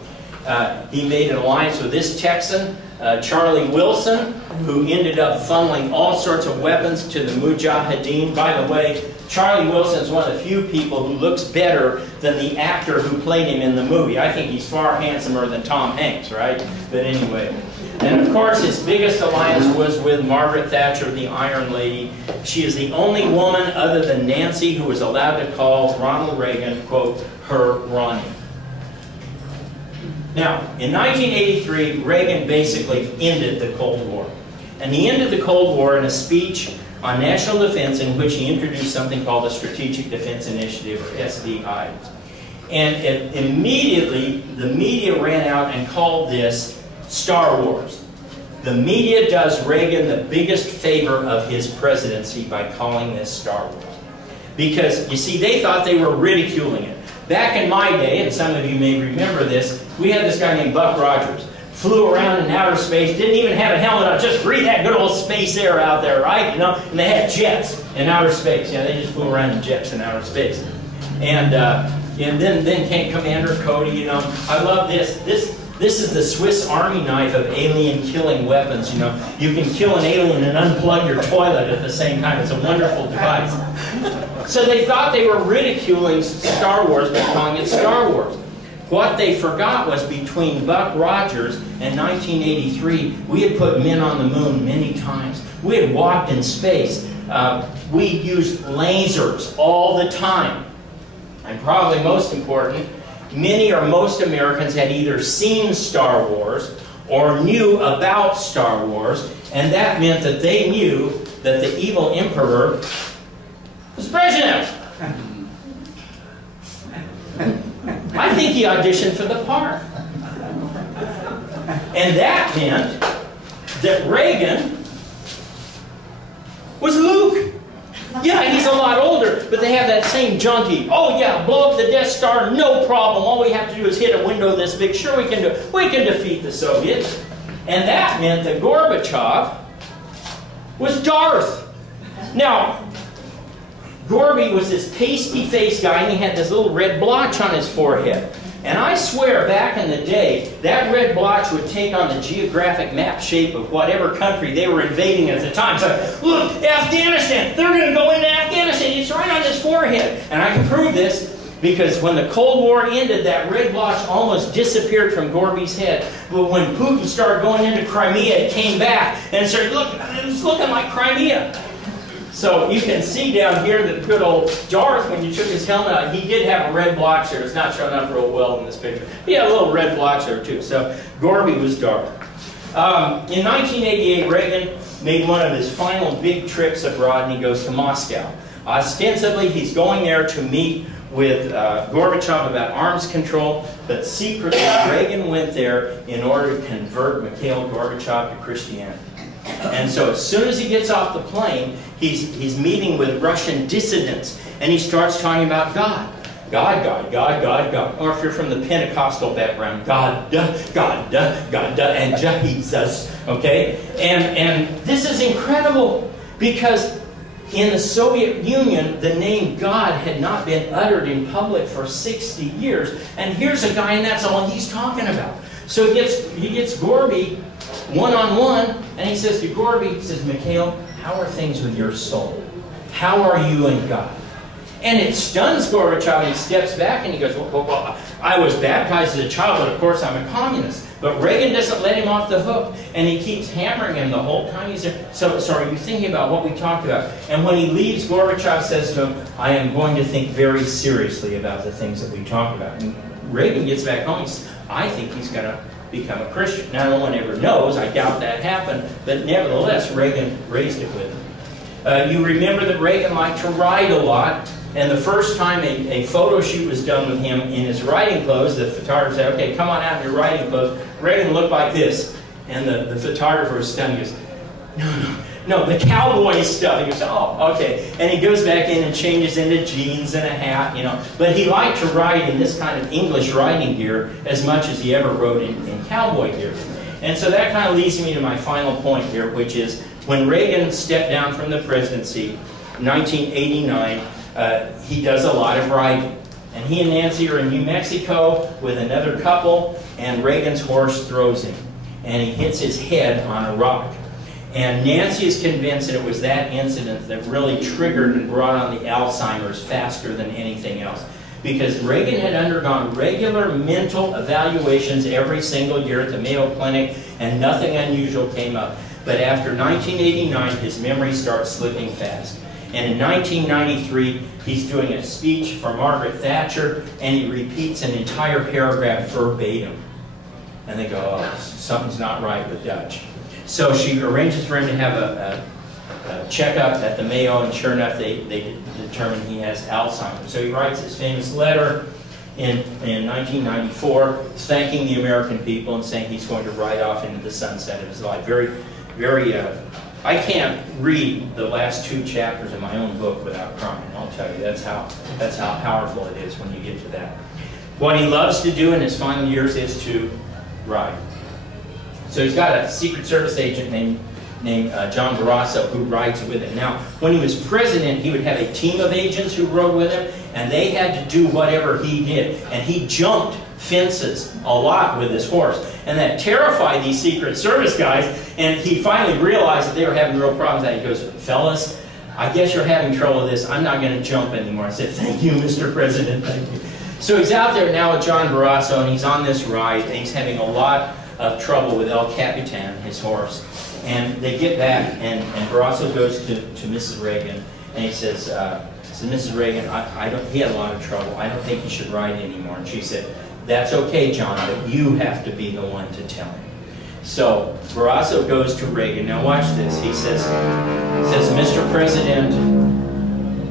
He made an alliance with this Texan, Charlie Wilson, who ended up funneling all sorts of weapons to the Mujahideen. By the way, Charlie Wilson is one of the few people who looks better than the actor who played him in the movie. I think he's far handsomer than Tom Hanks, right? But anyway. And of course, his biggest alliance was with Margaret Thatcher, the Iron Lady. She is the only woman other than Nancy who was allowed to call Ronald Reagan, quote, her Ronnie. Now, in 1983, Reagan basically ended the Cold War. And he ended the Cold War in a speech on national defense in which he introduced something called the Strategic Defense Initiative, or SDI. And immediately, the media ran out and called this Star Wars. The media does Reagan the biggest favor of his presidency by calling this Star Wars. Because, you see, they thought they were ridiculing it. Back in my day, and some of you may remember this, we had this guy named Buck Rogers. Flew around in outer space, didn't even have a helmet on, just breathed that good old space air out there, right? You know, and they had jets in outer space. You know, they just flew around in jets in outer space. And then came Commander Cody. You know, I love this. This is the Swiss Army knife of alien-killing weapons. You know, you can kill an alien and unplug your toilet at the same time. It's a wonderful device. So they thought they were ridiculing Star Wars by calling it Star Wars. What they forgot was between Buck Rogers and 1983, we had put men on the moon many times. We had walked in space. We used lasers all the time. And probably most important, many or most Americans had either seen Star Wars or knew about Star Wars, and that meant that they knew that the evil emperor was Brezhnev. I think he auditioned for the part. And that meant that Reagan was Luke. Yeah, he's a lot older, but they have that same jaunty, oh yeah, blow up the Death Star, no problem. All we have to do is hit a window this big. Sure, we can do it. We can defeat the Soviets. And that meant that Gorbachev was Darth. Now, Gorby was this pasty-faced guy, and he had this little red blotch on his forehead. And I swear, back in the day, that red blotch would take on the geographic map shape of whatever country they were invading at the time. So, look, Afghanistan, they're going to go into Afghanistan. It's right on his forehead. And I can prove this because when the Cold War ended, that red blotch almost disappeared from Gorby's head. But when Putin started going into Crimea, it came back and started, look, it's looking like Crimea. So you can see down here that good old Darth, when you took his helmet out, he did have a red blotch there. It's not showing up real well in this picture. He had a little red blotch there too. So Gorby was Darth. In 1988, Reagan made one of his final big trips abroad, and he goes to Moscow. Ostensibly, he's going there to meet with Gorbachev about arms control, but secretly Reagan went there in order to convert Mikhail Gorbachev to Christianity. And so as soon as he gets off the plane, he's meeting with Russian dissidents, and he starts talking about God. God, God, God, God, God. Or if you're from the Pentecostal background, God, God, God, and Jesus. Okay? And this is incredible because in the Soviet Union, the name God had not been uttered in public for 60 years. And here's a guy, and that's all he's talking about. So he gets Gorby one-on-one, and he says to Gorby, he says, Mikhail, how are things with your soul? How are you and God? And it stuns Gorbachev, and he steps back, and he goes, well, I was baptized as a child, but of course I'm a communist. But Reagan doesn't let him off the hook, and he keeps hammering him the whole time he's there. So are you thinking about what we talked about? And when he leaves, Gorbachev says to him, I am going to think very seriously about the things that we talked about. And Reagan gets back home, he says, I think he's going to become a Christian. Now, no one ever knows. I doubt that happened. But nevertheless, Reagan raised it with him. You remember that Reagan liked to ride a lot. And the first time a photo shoot was done with him in his riding clothes, the photographer said, okay, come on out in your riding clothes. Reagan looked like this. And the photographer was stunned. He goes, no, the cowboy stuff. He goes, oh, okay. And he goes back in and changes into jeans and a hat, you know. But he liked to ride in this kind of English riding gear as much as he ever rode in cowboy gear. And so that kind of leads me to my final point here, which is when Reagan stepped down from the presidency in 1989, he does a lot of riding. And he and Nancy are in New Mexico with another couple, and Reagan's horse throws him. And he hits his head on a rock. And Nancy is convinced that it was that incident that really triggered and brought on the Alzheimer's faster than anything else. Because Reagan had undergone regular mental evaluations every single year at the Mayo Clinic, and nothing unusual came up. But after 1989, his memory starts slipping fast. And in 1993, he's doing a speech for Margaret Thatcher, and he repeats an entire paragraph verbatim. And they go, oh, something's not right with Dutch. So she arranges for him to have a checkup at the Mayo, and sure enough, they determine he has Alzheimer's. So he writes his famous letter in 1994, thanking the American people and saying he's going to ride off into the sunset of his life. I can't read the last 2 chapters of my own book without crying. I'll tell you, that's how powerful it is when you get to that. What he loves to do in his final years is to ride. So he's got a Secret Service agent named John Barrasso who rides with him. Now, when he was president, he would have a team of agents who rode with him, and they had to do whatever he did. And he jumped fences a lot with his horse. And that terrified these Secret Service guys, and he finally realized that they were having real problems. And he goes, fellas, I guess you're having trouble with this. I'm not going to jump anymore. I said, thank you, Mr. President, thank you. So he's out there now with John Barrasso, and he's on this ride, and he's having a lot of trouble with El Capitan, his horse. And they get back, and Barrasso goes to Mrs. Reagan, and he says, Mrs. Reagan, he had a lot of trouble. I don't think he should ride anymore. And she said, that's okay, John, but you have to be the one to tell him. So Barrasso goes to Reagan. Now watch this. He says, Mr. President,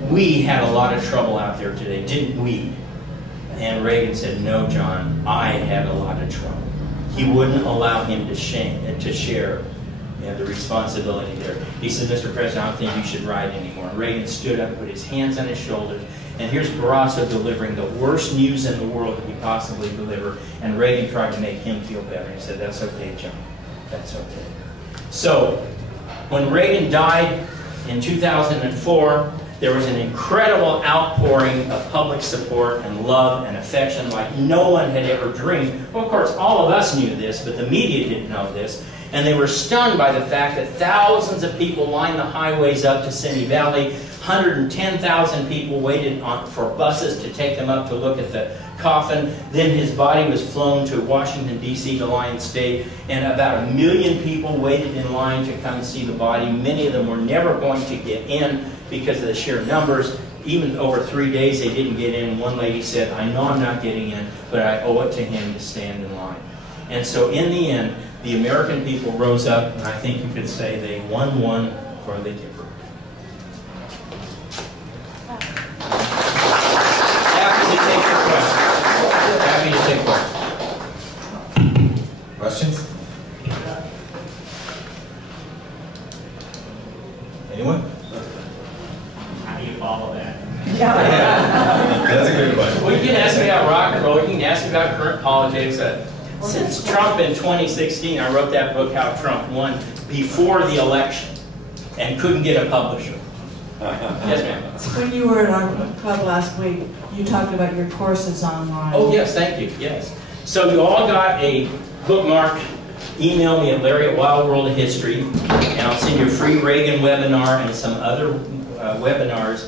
we had a lot of trouble out there today, didn't we? And Reagan said, no, John, I had a lot of trouble. He wouldn't allow him to share the responsibility there. He said, Mr. President, I don't think you should ride anymore. And Reagan stood up and put his hands on his shoulders. And here's Barrasso delivering the worst news in the world that he possibly delivered. And Reagan tried to make him feel better. He said, that's okay, John. That's okay. So, when Reagan died in 2004, there was an incredible outpouring of public support and love and affection like no one had ever dreamed. Well, of course, all of us knew this, but the media didn't know this. And they were stunned by the fact that thousands of people lined the highways up to Simi Valley. 110,000 people waited for buses to take them up to look at the coffin. Then his body was flown to Washington, D.C. to Lions State, and about 1 million people waited in line to come see the body. Many of them were never going to get in because of the sheer numbers. Even over 3 days they didn't get in. One lady said, "I know I'm not getting in, but I owe it to him to stand in line." And so in the end, the American people rose up, and I think you could say they won one for the giver. Happy to take questions. Questions? Anyone? How do you follow that? That's a good question. Well, you can ask me about rock and roll. You can ask me about current politics. Since Trump in 2016, I wrote that book, How Trump Won, before the election, and couldn't get a publisher. Yes, ma'am. When you were at our club last week, you talked about your courses online. Oh, yes, thank you, yes. So you all got a bookmark. Email me at Larry@WildWorldOfHistory, and I'll send you a free Reagan webinar and some other webinars.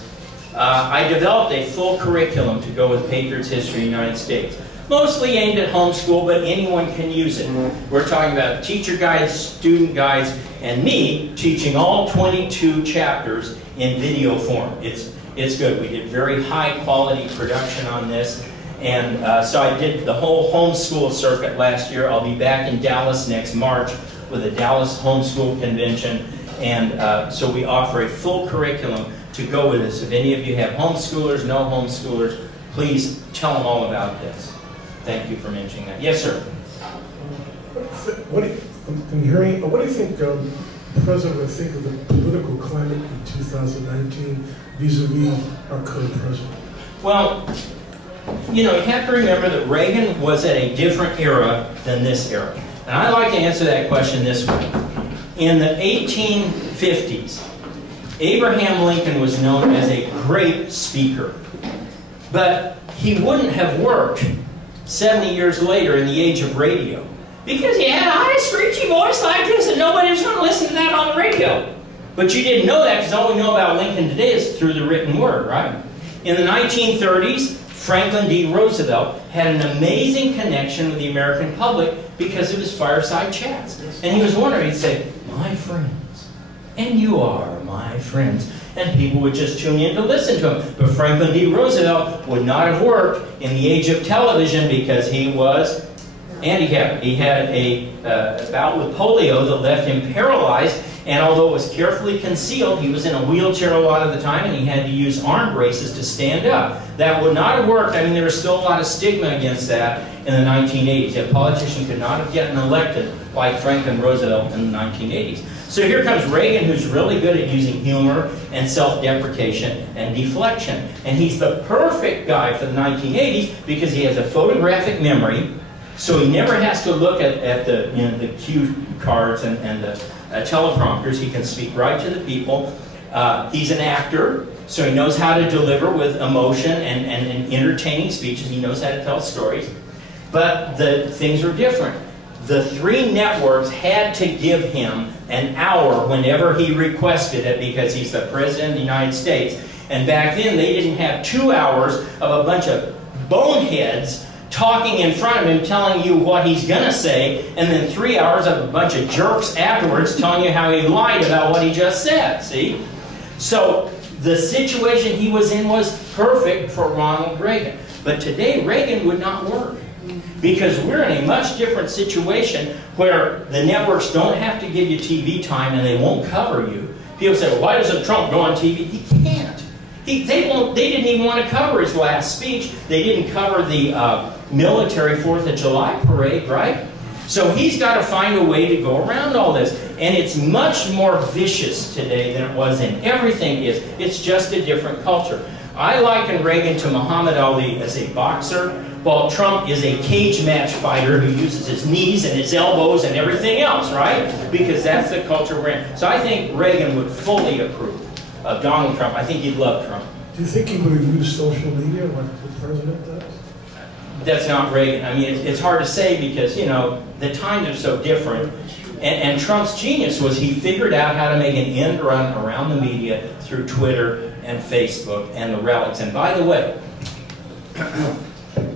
I developed a full curriculum to go with Patriot's History of the United States. Mostly aimed at homeschool, but anyone can use it. We're talking about teacher guides, student guides, and me teaching all 22 chapters in video form. It's good. We did very high quality production on this. And so I did the whole homeschool circuit last year. I'll be back in Dallas next March with a Dallas Homeschool Convention. And so we offer a full curriculum to go with this. If any of you have homeschoolers, no homeschoolers, please tell them all about this. Thank you for mentioning that. Yes, sir. What do you think the President would think of the political climate in 2019 vis-a-vis our current president? Well, you know, you have to remember that Reagan was at a different era than this era. And I like to answer that question this way. In the 1850s, Abraham Lincoln was known as a great speaker. But he wouldn't have worked 70 years later in the age of radio, because he had a high screechy voice like this and nobody was going to listen to that on the radio. But you didn't know that because all we know about Lincoln today is through the written word, right? In the 1930s, Franklin D. Roosevelt had an amazing connection with the American public because of his fireside chats. And he was wondering, he'd say, "My friends, and you are my friends." And people would just tune in to listen to him. But Franklin D. Roosevelt would not have worked in the age of television because he was handicapped. He had a bout with polio that left him paralyzed, and although it was carefully concealed, he was in a wheelchair a lot of the time, and he had to use arm braces to stand up. That would not have worked. I mean, there was still a lot of stigma against that in the 1980s. A politician could not have gotten elected like Franklin Roosevelt in the 1980s. So here comes Reagan, who's really good at using humor and self-deprecation and deflection. And he's the perfect guy for the 1980s because he has a photographic memory, so he never has to look at the, you know, the cue cards and the teleprompters. He can speak right to the people. He's an actor, so he knows how to deliver with emotion and entertaining speeches. He knows how to tell stories. But the things are different. The three networks had to give him an hour whenever he requested it because he's the President of the United States. And back then, they didn't have 2 hours of a bunch of boneheads talking in front of him, telling you what he's going to say, and then 3 hours of a bunch of jerks afterwards telling you how he lied about what he just said, see? So the situation he was in was perfect for Ronald Reagan. But today, Reagan would not work. Because we're in a much different situation where the networks don't have to give you TV time and they won't cover you. People say, well, why doesn't Trump go on TV? He can't. They didn't even want to cover his last speech. They didn't cover the military 4th of July parade, right? So he's got to find a way to go around all this. And it's much more vicious today than it was then. Everything is. It's just a different culture. I liken Reagan to Muhammad Ali as a boxer. Well, Trump is a cage match fighter who uses his knees and his elbows and everything else, right? Because that's the culture we're in. So I think Reagan would fully approve of Donald Trump. I think he'd love Trump. Do you think he would have used social media like the president does? That's not Reagan. I mean, it's hard to say because, you know, the times are so different. And Trump's genius was he figured out how to make an end run around the media through Twitter and Facebook and the rallies. And by the way,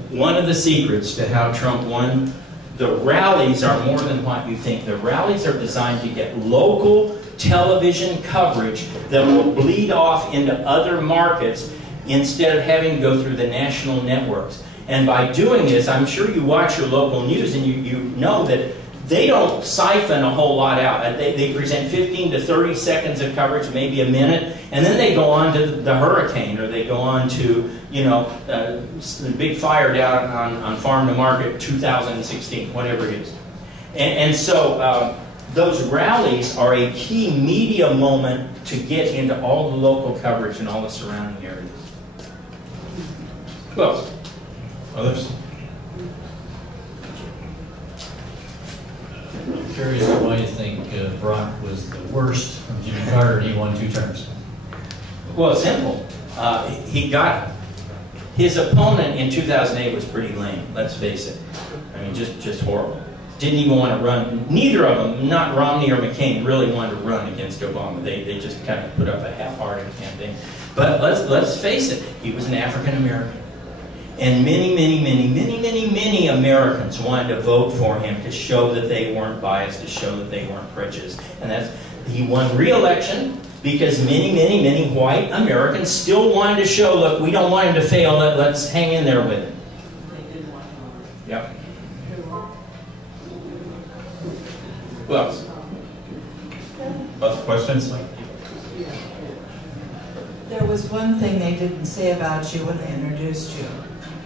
one of the secrets to how Trump won, the rallies are more than what you think. The rallies are designed to get local television coverage that will bleed off into other markets instead of having to go through the national networks. And by doing this, I'm sure you watch your local news and you know that they don't siphon a whole lot out. They present 15 to 30 seconds of coverage, maybe a minute, and then they go on to the hurricane, or they go on to, you know, the big fire down on Farm to Market 2016, whatever it is. And so those rallies are a key media moment to get into all the local coverage in all the surrounding areas. Who else? Others? I'm curious why you think Barack was the worst from Jimmy Carter and he won 2 terms. Well, it's simple. He got his opponent in 2008 was pretty lame. Let's face it. I mean, just horrible. Didn't even want to run. Neither of them, not Romney or McCain, really wanted to run against Obama. They just kind of put up a half-hearted campaign. But let's face it. He was an African American. And many Americans wanted to vote for him to show that they weren't biased, to show that they weren't prejudiced. And he won re-election because many white Americans still wanted to show, look, we don't want him to fail, let's hang in there with him. Yep. Who else? Other questions? There was one thing they didn't say about you when they introduced you.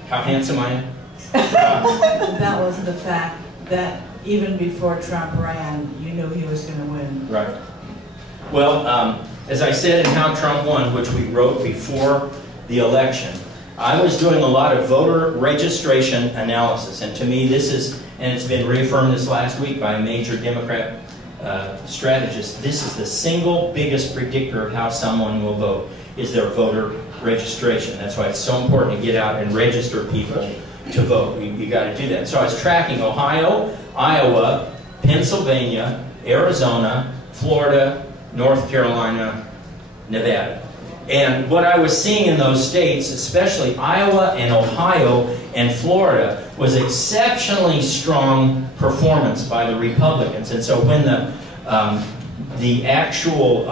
How handsome I am? That was the fact that even before Trump ran, you knew he was going to win. Right. Well, as I said in How Trump Won, which we wrote before the election, I was doing a lot of voter registration analysis. And to me, this is, and it's been reaffirmed this last week by a major Democrat strategist, this is the single biggest predictor of how someone will vote, is their voter registration. That's why it's so important to get out and register people to vote. You got to do that. So I was tracking Ohio, Iowa, Pennsylvania, Arizona, Florida, North Carolina, Nevada. And what I was seeing in those states, especially Iowa and Ohio and Florida, was exceptionally strong performance by the Republicans. And so when the actual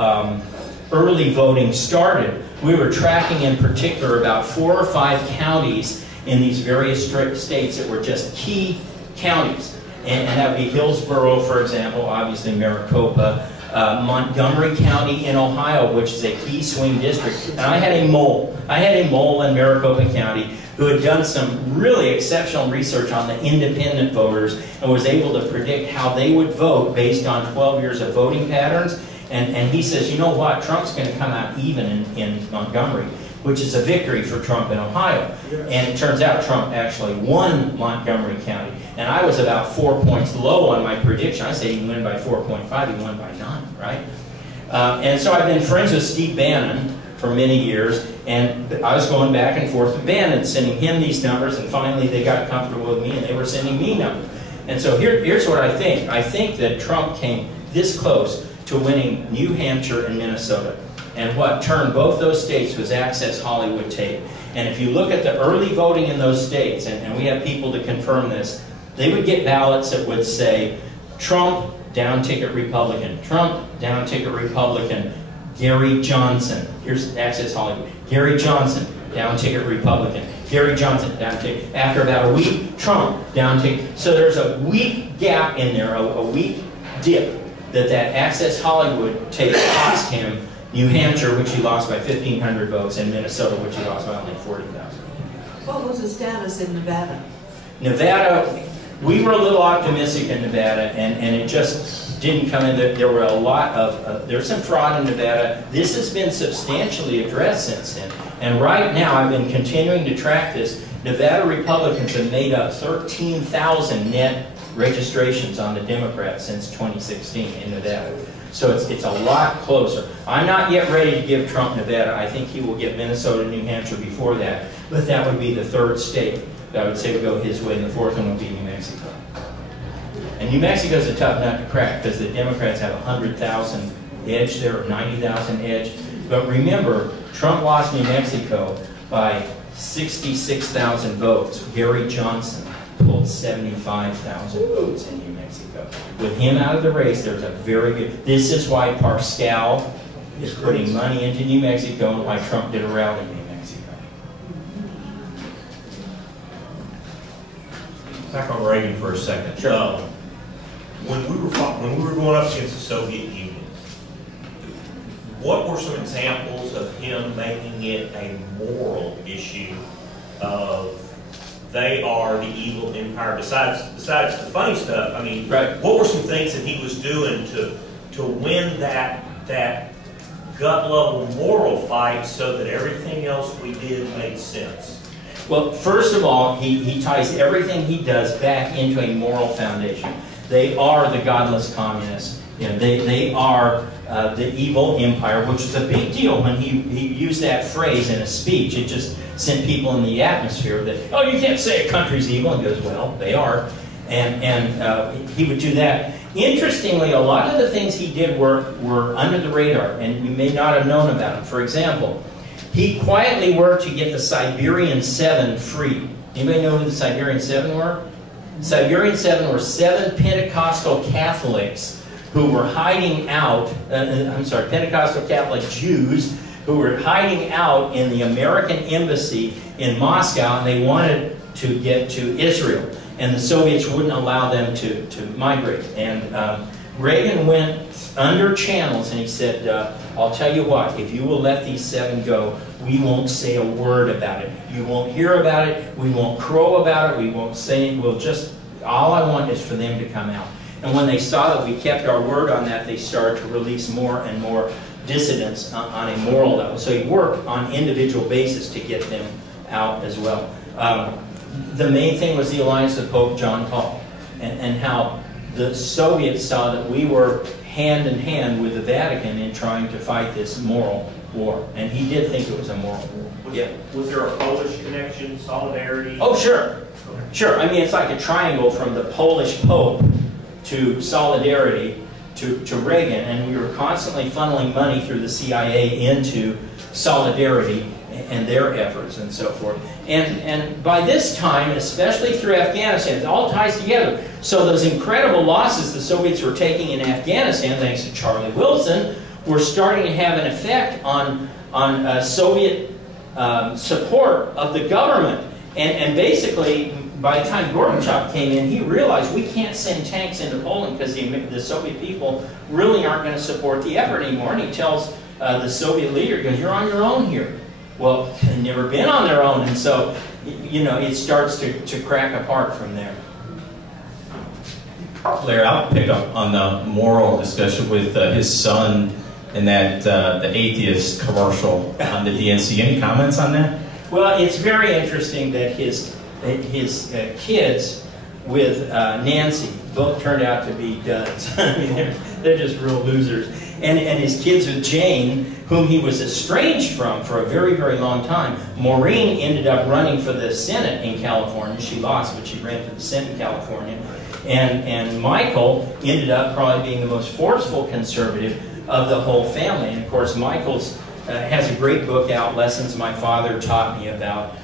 early voting started, we were tracking in particular about 4 or 5 counties in these various states that were just key counties. And that would be Hillsborough, for example, obviously Maricopa, Montgomery County in Ohio, which is a key swing district. And I had a mole. I had a mole in Maricopa County who had done some really exceptional research on the independent voters and was able to predict how they would vote based on 12 years of voting patterns. And he says, you know what, Trump's going to come out even in Montgomery, which is a victory for Trump in Ohio. And it turns out Trump actually won Montgomery County. And I was about 4 points low on my prediction. I said he won by 4.5, he won by 9, right? And so I've been friends with Steve Bannon for many years, and I was going back and forth with Bannon, sending him these numbers, and finally they got comfortable with me and they were sending me numbers. And so here's what I think. I think that Trump came this close to winning New Hampshire and Minnesota. And what turned both those states was Access Hollywood tape. And if you look at the early voting in those states, and we have people to confirm this, they would get ballots that would say, Trump, down ticket Republican. Trump, down ticket Republican. Gary Johnson. Here's Access Hollywood. Gary Johnson, down ticket Republican. Gary Johnson, down ticket. After about a week, Trump, down ticket. So there's a week gap in there, a week dip that Access Hollywood tape cost him. New Hampshire, which he lost by 1,500 votes, and Minnesota, which he lost by only 40,000. What was the status in Nevada? Nevada, we were a little optimistic in Nevada, and it just didn't come in. There were a lot of, there's some fraud in Nevada. This has been substantially addressed since then. And right now, I've been continuing to track this. Nevada Republicans have made up 13,000 net registrations on the Democrats since 2016 in Nevada. So it's a lot closer. I'm not yet ready to give Trump Nevada. I think he will get Minnesota and New Hampshire before that. But that would be the third state that I would say would go his way, and the fourth one would be New Mexico. And New Mexico is a tough nut to crack because the Democrats have 100,000 edge there, or 90,000 edge. But remember, Trump lost New Mexico by 66,000 votes. Gary Johnson pulled 75,000 votes in New Mexico. With him out of the race, there's a very good... This is why Pascal is putting money into New Mexico and why Trump did a rally in New Mexico. Back on Reagan for a second. Sure. When we were going up against the Soviet Union, what were some examples of him making it a moral issue of they are the evil empire? Besides the funny stuff, I mean, right. What were some things that he was doing to win that gut level moral fight so that everything else we did made sense? Well, first of all, he ties everything he does back into a moral foundation. They are the godless communists. You know, they are the evil empire, which was a big deal when he used that phrase in a speech. It just sent people in the atmosphere that, oh, you can't say a country's evil. And he goes, well, they are. And he would do that. Interestingly, a lot of the things he did were under the radar, and you may not have known about them. For example, he quietly worked to get the Siberian 7 free. Anybody know who the Siberian 7 were? Siberian 7 were 7 Pentecostal Catholics who were hiding out, Pentecostal Catholic Jews who were hiding out in the American embassy in Moscow, and they wanted to get to Israel. And the Soviets wouldn't allow them to migrate. And Reagan went under channels and he said, I'll tell you what, if you will let these 7 go, we won't say a word about it. You won't hear about it. We won't crow about it. We won't say it. We'll just, all I want is for them to come out. And when they saw that we kept our word on that, they started to release more and more dissidents on a moral level. So he worked on individual basis to get them out as well. The main thing was the alliance with Pope John Paul, and how the Soviets saw that we were hand in hand with the Vatican in trying to fight this moral war. And he did think it was a moral war. Was there a Polish connection, solidarity? Oh, sure. Sure. I mean, it's like a triangle from the Polish Pope to solidarity to Reagan, and we were constantly funneling money through the CIA into solidarity and their efforts and so forth. And by this time, especially through Afghanistan, it all ties together. So those incredible losses the Soviets were taking in Afghanistan, thanks to Charlie Wilson, were starting to have an effect on Soviet support of the government. And basically, by the time Gorbachev came in, he realized we can't send tanks into Poland because the Soviet people really aren't going to support the effort anymore. And he tells the Soviet leader, he goes, you're on your own here. Well, they've never been on their own, and so, you know, it starts to crack apart from there. Larry, I'll pick up on the moral discussion with his son and that the atheist commercial on the DNC. Any comments on that? Well, it's very interesting that his kids with Nancy both turned out to be duds. I mean, they're just real losers. And his kids with Jane, whom he was estranged from for a very, very long time. Maureen ended up running for the Senate in California. She lost, but she ran for the Senate in California. And Michael ended up probably being the most forceful conservative of the whole family. And of course, Michael's has a great book out, Lessons My Father Taught Me, about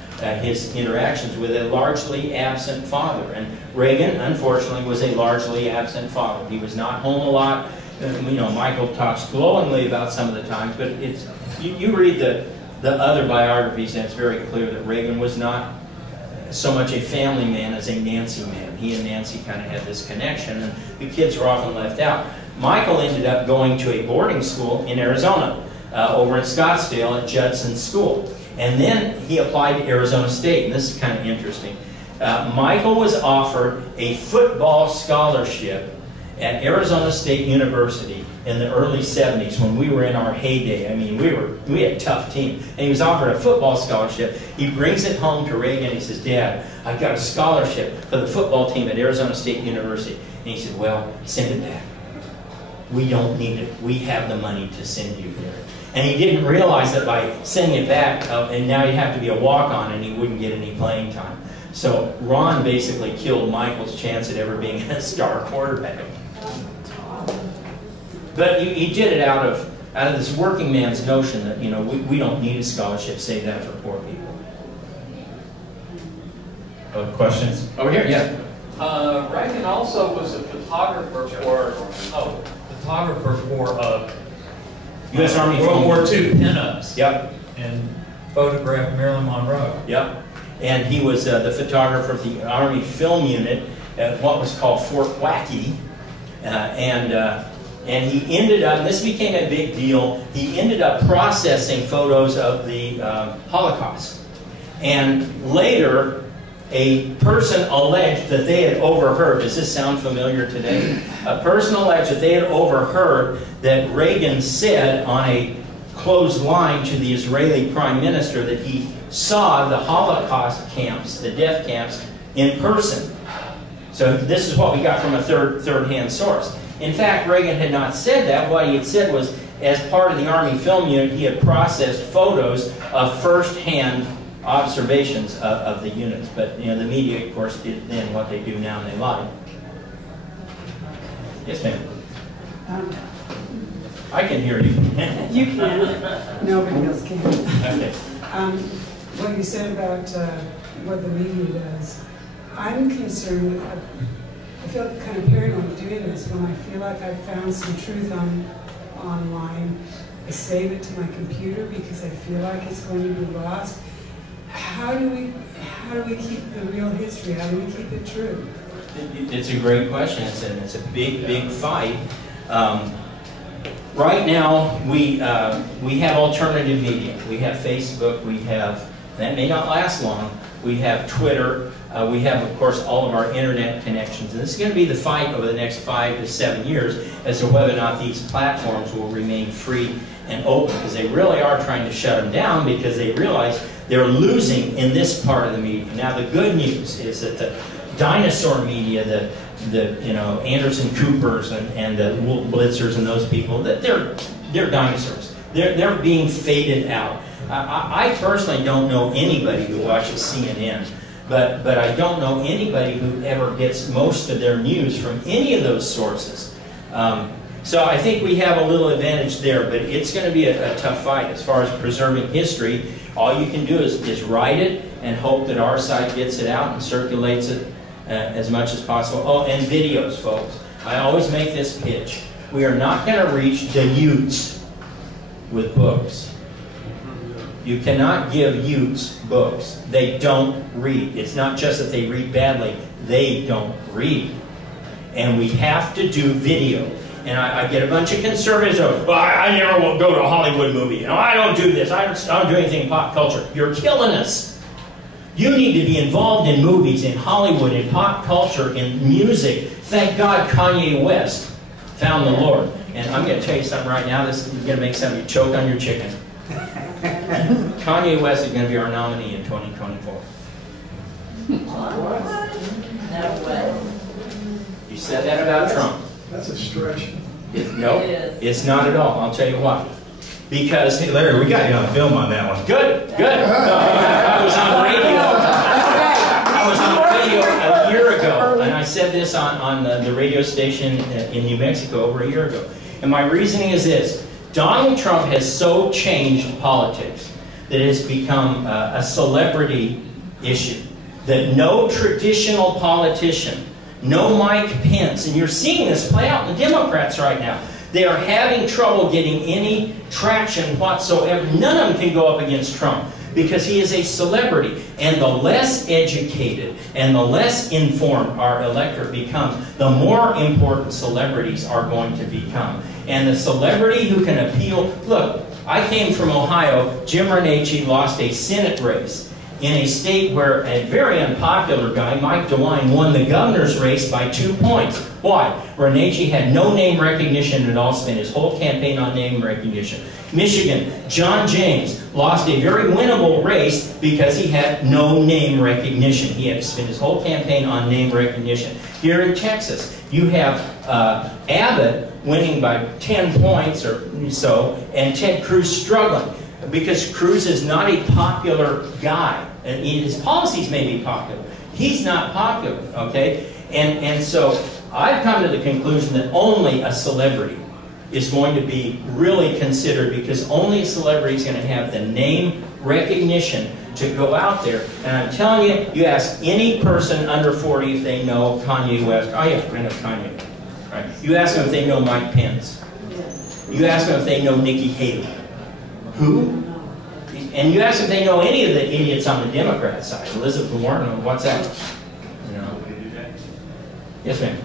his interactions with a largely absent father. And Reagan, unfortunately, was a largely absent father. He was not home a lot. You know, Michael talks glowingly about some of the times, but it's you read the other biographies, and it's very clear that Reagan was not so much a family man as a Nancy man. He and Nancy kind of had this connection, and the kids were often left out. Michael ended up going to a boarding school in Arizona, over in Scottsdale at Judson School. And then he applied to Arizona State, and this is kind of interesting. Michael was offered a football scholarship at Arizona State University in the early 70s when we were in our heyday. I mean, we had a tough team. And he was offered a football scholarship. He brings it home to Reagan. He says, "Dad, I got a scholarship for the football team at Arizona State University." And he said, "Well, send it back. We don't need it. We have the money to send you there." And he didn't realize that by sending it back, and now he'd have to be a walk-on and he wouldn't get any playing time. So Ron basically killed Michael's chance at ever being a star quarterback. But he did it out of this working man's notion that, you know, we don't need a scholarship, save that for poor people. Questions? Over here, yeah. Reagan also was a photographer for U.S. Army World War II pinups. Yep. And photographed Marilyn Monroe. Yep. And he was the photographer of the Army Film Unit at what was called Fort Waukee. And he ended up, and this became a big deal, he ended up processing photos of the Holocaust. And later, a person alleged that they had overheard, does this sound familiar today? A person alleged that they had overheard that Reagan said on a closed line to the Israeli Prime Minister that he saw the Holocaust camps, the death camps, in person. So this is what we got from a third-hand source. In fact, Reagan had not said that. What he had said was, as part of the Army Film Unit, he had processed photos of first-hand observations of the units. But, you know, the media, of course, did then what they do now, and they lied. Yes, ma'am. I can hear you. You can. Nobody else can. Okay. What you said about what the media does, I'm concerned. I feel kind of paranoid doing this when I feel like I've found some truth online. I save it to my computer because I feel like it's going to be lost. How do we keep the real history? How do we keep it true? It's a great question. It's a big fight. Right now, we have alternative media. We have Facebook. We have, that may not last long. We have Twitter. We have, of course, all of our internet connections. And this is going to be the fight over the next 5 to 7 years as to whether or not these platforms will remain free and open, because they really are trying to shut them down because they realize they're losing in this part of the media. Now, the good news is that the dinosaur media, the you know, Anderson Coopers and the Wolf Blitzers and those people, that they're dinosaurs. They're being faded out. I personally don't know anybody who watches CNN, but I don't know anybody who ever gets most of their news from any of those sources. So I think we have a little advantage there, but it's going to be a tough fight. As far as preserving history, all you can do is write it and hope that our side gets it out and circulates it as much as possible. Oh, and videos, folks. I always make this pitch. We are not going to reach the youths with books. You cannot give youths books. They don't read. It's not just that they read badly. They don't read. And we have to do video. And I get a bunch of conservatives who, well, I never will go to a Hollywood movie. You know, I don't do this. I don't do anything in pop culture. You're killing us. You need to be involved in movies, in Hollywood, in pop culture, in music. Thank God Kanye West found the Lord. And I'm going to tell you something right now. This is going to make some of you choke on your chicken. Kanye West is going to be our nominee in 2024. You said that about Trump. That's a stretch. No, it's not at all. I'll tell you why. Because, Hey, Larry, we got you on film on that one. good. I was on radio. I was on radio a year ago, and I said this on the radio station in New Mexico over a year ago. And my reasoning is this. Donald Trump has so changed politics that it has become a celebrity issue. That no traditional politician, no Mike Pence, and you're seeing this play out in the Democrats right now. They are having trouble getting any traction whatsoever. None of them can go up against Trump because he is a celebrity. And the less educated and the less informed our electorate becomes, the more important celebrities are going to become. And the celebrity who can appeal... Look, I came from Ohio. Jim Renacci lost a Senate race. in a state where a very unpopular guy, Mike DeWine, won the governor's race by 2 points. Why? Renacci had no name recognition at all, spent his whole campaign on name recognition. Michigan, John James lost a very winnable race because he had no name recognition. He had to spend his whole campaign on name recognition. Here in Texas, you have Abbott winning by 10 points or so, and Ted Cruz struggling. Because Cruz is not a popular guy. His policies may be popular. He's not popular, okay? And so I've come to the conclusion that only a celebrity is going to be really considered, because only a celebrity is going to have the name recognition to go out there. And I'm telling you, you ask any person under 40 if they know Kanye West. Oh, you have to bring up Kanye. Right? You ask them if they know Mike Pence. You ask them if they know Nikki Haley. Who? And you ask if they know any of the idiots on the Democrat side. Elizabeth Warren, what's that? You know. Yes, ma'am.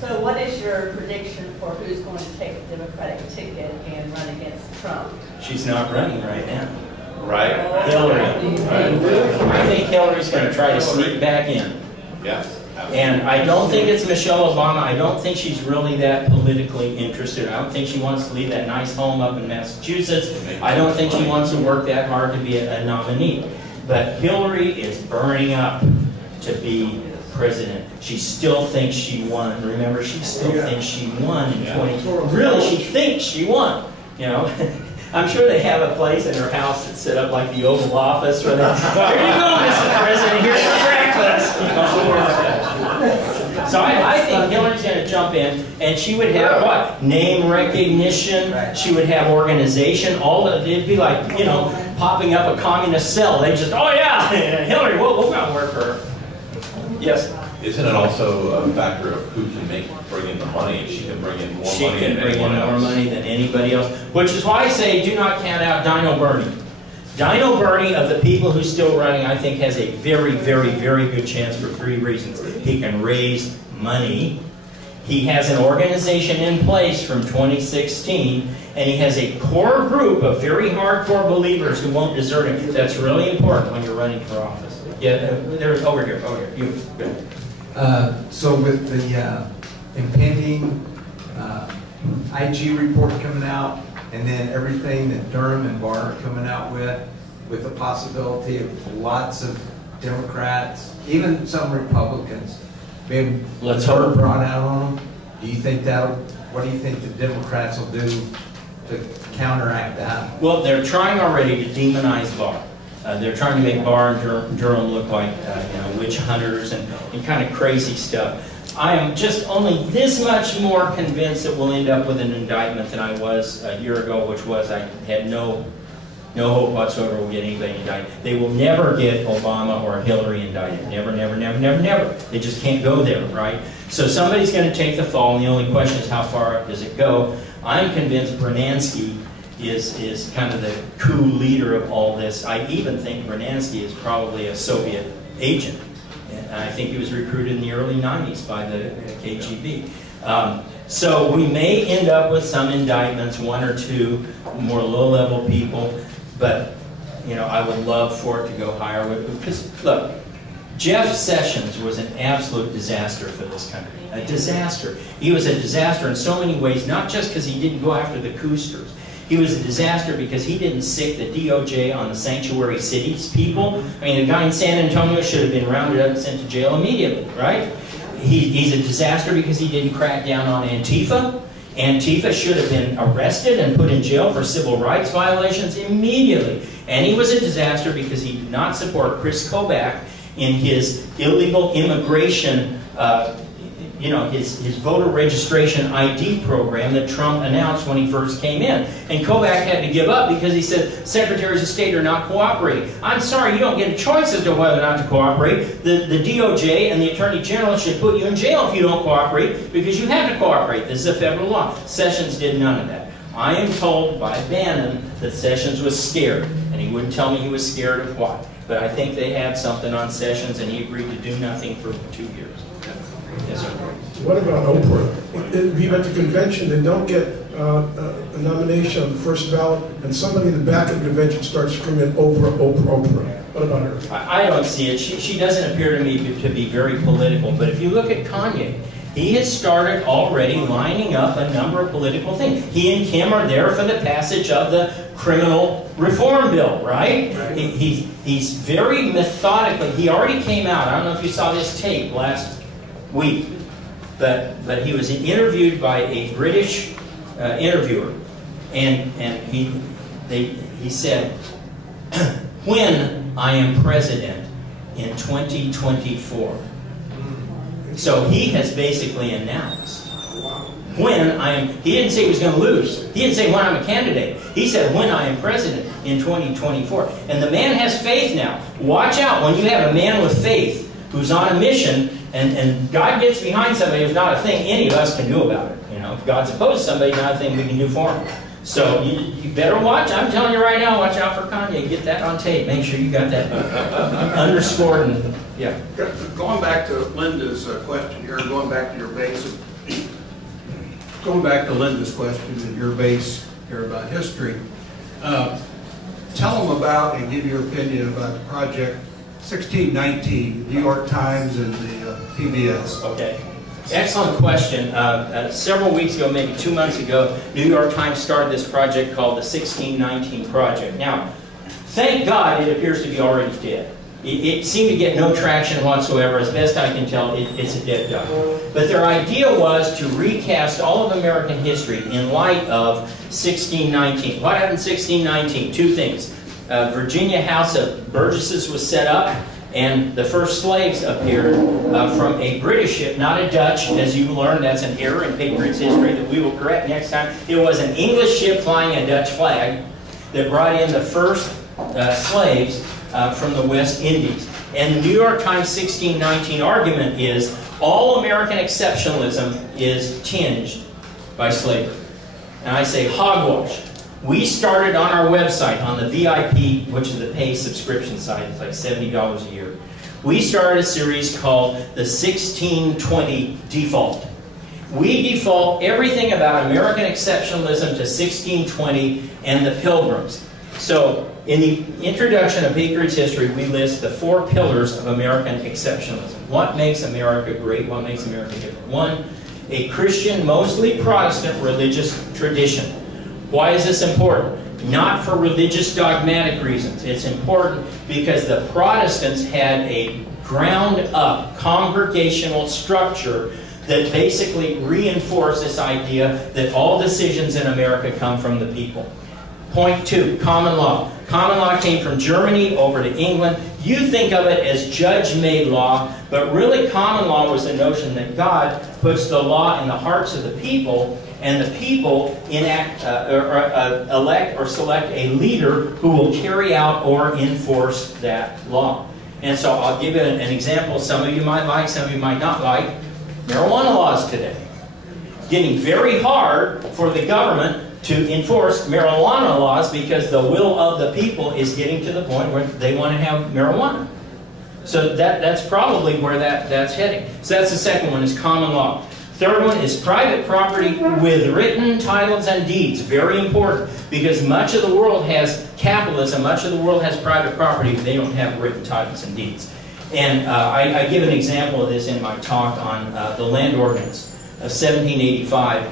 So what is your prediction for who's going to take the Democratic ticket and run against Trump? She's not running right now. Right. Hillary. I think Hillary's going to try to sneak back in. Yes. And I don't think it's Michelle Obama. I don't think she's really that politically interested. I don't think she wants to leave that nice home up in Massachusetts. I don't think she wants to work that hard to be a nominee. But Hillary is burning up to be president. She still thinks she won. Remember, she still thinks she won in 2020. Really, she thinks she won. You know, I'm sure they have a place in her house that's set up like the Oval Office where they, here you go, Mr. President, here's your breakfast. So I think Hillary's going to jump in, and she would have what? Name recognition. She would have organization. All of it'd be like, you know, popping up a communist cell. They just, oh yeah, Hillary, we'll go out and work for her. Yes. Isn't it also a factor of who can bring in the money? She can bring in more money than anyone else. She can bring in more money than anybody else. Which is why I say do not count out Dino Bernie. Dino Bernie, of the people who's still running, I think has a very, very, very good chance for 3 reasons. He can raise money. He has an organization in place from 2016, and he has a core group of very hardcore believers who won't desert him. That's really important when you're running for office. Yeah, there's over here. You. So with the impending IG report coming out, and then everything that Durham and Barr are coming out with the possibility of lots of Democrats, even some Republicans, being brought out on them, do you think what do you think the Democrats will do to counteract that? Well, they're trying already to demonize Barr. They're trying to make Barr and Durham look like you know, witch hunters and kind of crazy stuff. I am just only this much more convinced that we'll end up with an indictment than I was a year ago, which was I had no hope whatsoever we'll get anybody indicted. They will never get Obama or Hillary indicted. Never, never, never, never, never. They just can't go there, right? So somebody's going to take the fall, and the only question is how far up does it go. I'm convinced Bernansky is kind of the coup leader of all this. I even think Bernansky is probably a Soviet agent. And I think he was recruited in the early 90s by the KGB. So we may end up with some indictments, 1 or 2 more low-level people, but you know, I would love for it to go higher. Because look, Jeff Sessions was an absolute disaster for this country. A disaster. He was a disaster in so many ways, not just because he didn't go after the coosters. He was a disaster because he didn't sick the DOJ on the sanctuary cities people. I mean, the guy in San Antonio should have been rounded up and sent to jail immediately, right? He's a disaster because he didn't crack down on Antifa. Antifa should have been arrested and put in jail for civil rights violations immediately. And he was a disaster because he did not support Chris Kobach in his illegal immigration you know, his voter registration ID program that Trump announced when he first came in. And Kobach had to give up because he said secretaries of state are not cooperating. I'm sorry, you don't get a choice as to whether or not to cooperate. The DOJ and the Attorney General should put you in jail if you don't cooperate because you have to cooperate. This is a federal law. Sessions did none of that. I am told by Bannon that Sessions was scared, and he wouldn't tell me he was scared of what. But I think they had something on Sessions, and he agreed to do nothing for 2 years. Yes, sir. What about Oprah? Be at the convention and don't get a nomination on the first ballot, and somebody in the back of the convention starts screaming, Oprah, Oprah, Oprah. What about her? I don't see it. She doesn't appear to me to be very political. But if you look at Kanye, he has started already lining up a number of political things. He and Kim are there for the passage of the criminal reform bill, right? He's very methodically. He already came out. I don't know if you saw this tape last week, but he was interviewed by a British interviewer, and he said, "When I am president in 2024." So he has basically announced when I am. He didn't say he was going to lose. He didn't say when I'm a candidate. He said when I am president in 2024. And the man has faith now. Watch out when you have a man with faith who's on a mission, and God gets behind somebody. There's not a thing any of us can do about it. You know, if God's opposed to somebody, not a thing we can do for him. So you better watch. I'm telling you right now, watch out for Kanye. Get that on tape. Make sure you got that underscored. And yeah. Going back to Linda's question here, going back to your base, going back to Linda's question and your base here about history, tell them about and give your opinion about the project 1619, New York Times and the PBS. Okay. Excellent question. Several weeks ago, maybe 2 months ago, New York Times started this project called the 1619 Project. Now, thank God it appears to be already dead. It seemed to get no traction whatsoever. As best I can tell, it's a dead duck. But their idea was to recast all of American history in light of 1619. What happened in 1619? Two things. Virginia House of Burgesses was set up, and the first slaves appeared from a British ship, not a Dutch. As you've learned, that's an error in Patriot's history that we will correct next time. It was an English ship flying a Dutch flag that brought in the first slaves from the West Indies. And the New York Times 1619 argument is all American exceptionalism is tinged by slavery. And I say hogwash. We started on our website, on the VIP, which is the pay subscription site, it's like $70 a year. We started a series called the 1620 Default. We default everything about American exceptionalism to 1620 and the Pilgrims. So, in the introduction of Patriot's history, we list the 4 pillars of American exceptionalism. What makes America great? What makes America different? 1, a Christian, mostly Protestant religious tradition. Why is this important? Not for religious dogmatic reasons. It's important because the Protestants had a ground-up congregational structure that basically reinforced this idea that all decisions in America come from the people. Point 2, common law. Common law came from Germany over to England. You think of it as judge-made law, but really common law was the notion that God puts the law in the hearts of the people, and the people elect or select a leader who will carry out or enforce that law. And so I'll give you an example some of you might like, some of you might not like. Marijuana laws today. Getting very hard for the government to enforce marijuana laws because the will of the people is getting to the point where they want to have marijuana. So that's probably where that's heading. So that's the second one, is common law. Third one is private property with written titles and deeds. Very important, because much of the world has capitalism, much of the world has private property, but they don't have written titles and deeds. And I give an example of this in my talk on the land ordinance of 1785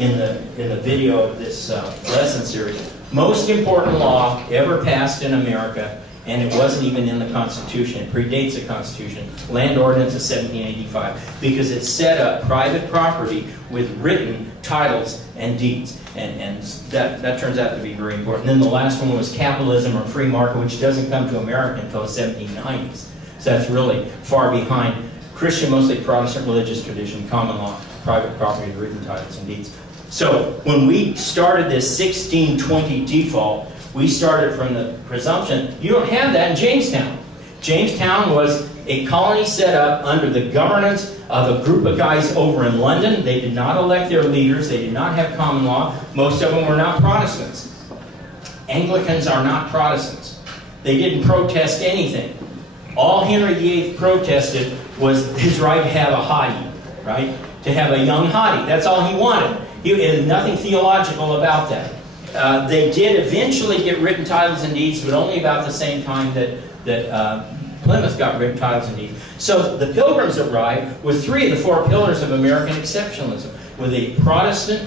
in the video of this lesson series. Most important law ever passed in America, and it wasn't even in the Constitution. It predates the Constitution. Land Ordinance of 1785, because it set up private property with written titles and deeds. And that turns out to be very important. And then the last one was capitalism or free market, which doesn't come to America until the 1790s. So that's really far behind Christian, mostly Protestant religious tradition, common law, private property with written titles and deeds. So when we started this 1620 default, we started from the presumption, you don't have that in Jamestown. Jamestown was a colony set up under the governance of a group of guys over in London. They did not elect their leaders. They did not have common law. Most of them were not Protestants. Anglicans are not Protestants. They didn't protest anything. All Henry VIII protested was his right to have a hottie, right? To have a young hottie. That's all he wanted. Nothing theological about that. They did eventually get written titles and deeds, but only about the same time that Plymouth got written titles and deeds. So the Pilgrims arrived with 3 of the 4 pillars of American exceptionalism, with a Protestant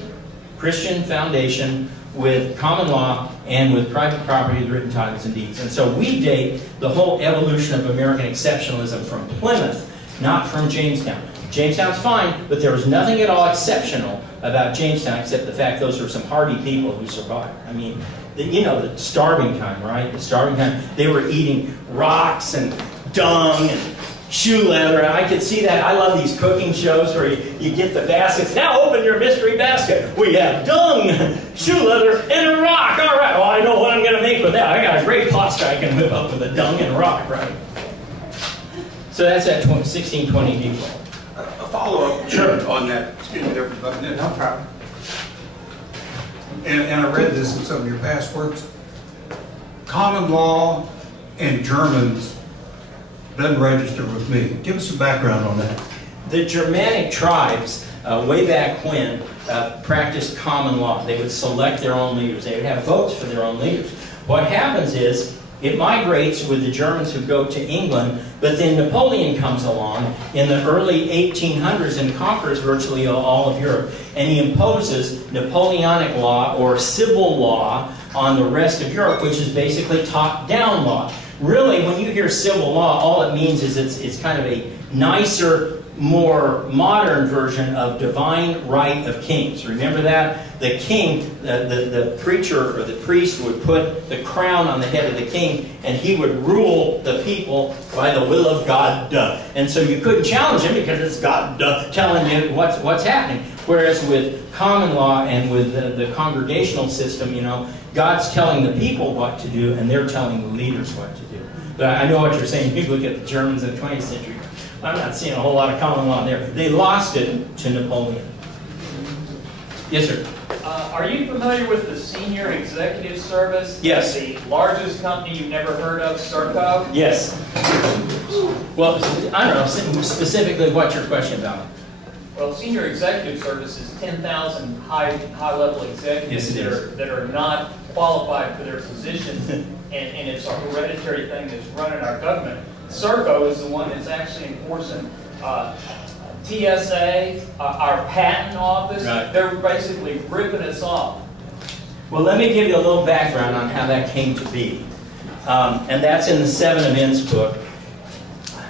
Christian foundation, with common law, and with private property with written titles and deeds. And so we date the whole evolution of American exceptionalism from Plymouth, not from Jamestown. Jamestown's fine, but there was nothing at all exceptional about Jamestown except the fact those were some hardy people who survived. I mean, the starving time, right? The starving time, they were eating rocks and dung and shoe leather, and I could see that. I love these cooking shows where you get the baskets. Now open your mystery basket. We have dung, shoe leather, and a rock. All right, well, I know what I'm going to make with that. I got a great pasta I can whip up with a dung and rock, right? So that's that 1620 default. A follow-up on that. Excuse me there for butting in. No problem. And I read this in some of your past works. Common law and Germans doesn't register with me. Give us some background on that. The Germanic tribes, way back when, practiced common law. They would select their own leaders. They would have votes for their own leaders. What happens is, it migrates with the Germans who go to England, but then Napoleon comes along in the early 1800s and conquers virtually all of Europe. And he imposes Napoleonic law or civil law on the rest of Europe, which is basically top-down law. Really, when you hear civil law, all it means is it's kind of a nicer, more modern version of divine right of kings. Remember that? The king, the preacher or the priest would put the crown on the head of the king, and he would rule the people by the will of God. And so you couldn't challenge him because it's God telling you what's happening. Whereas with common law and with the congregational system, God's telling the people what to do, and they're telling the leaders what to do. But I know what you're saying. You look at the Germans in the 20th century. I'm not seeing a whole lot of common law there. They lost it to Napoleon. Yes, sir. Are you familiar with the Senior Executive Service? Yes. The largest company you've never heard of, Serco? Yes. Well, I don't know specifically what your question about. Well, Senior Executive Service is 10,000 high-level executives that are not qualified for their positions, and it's a hereditary thing that's running our government. Serco is the one that's actually enforcing TSA, our patent office. Right. They're basically ripping us off. Well, let me give you a little background on how that came to be. And that's in the 7 Events book.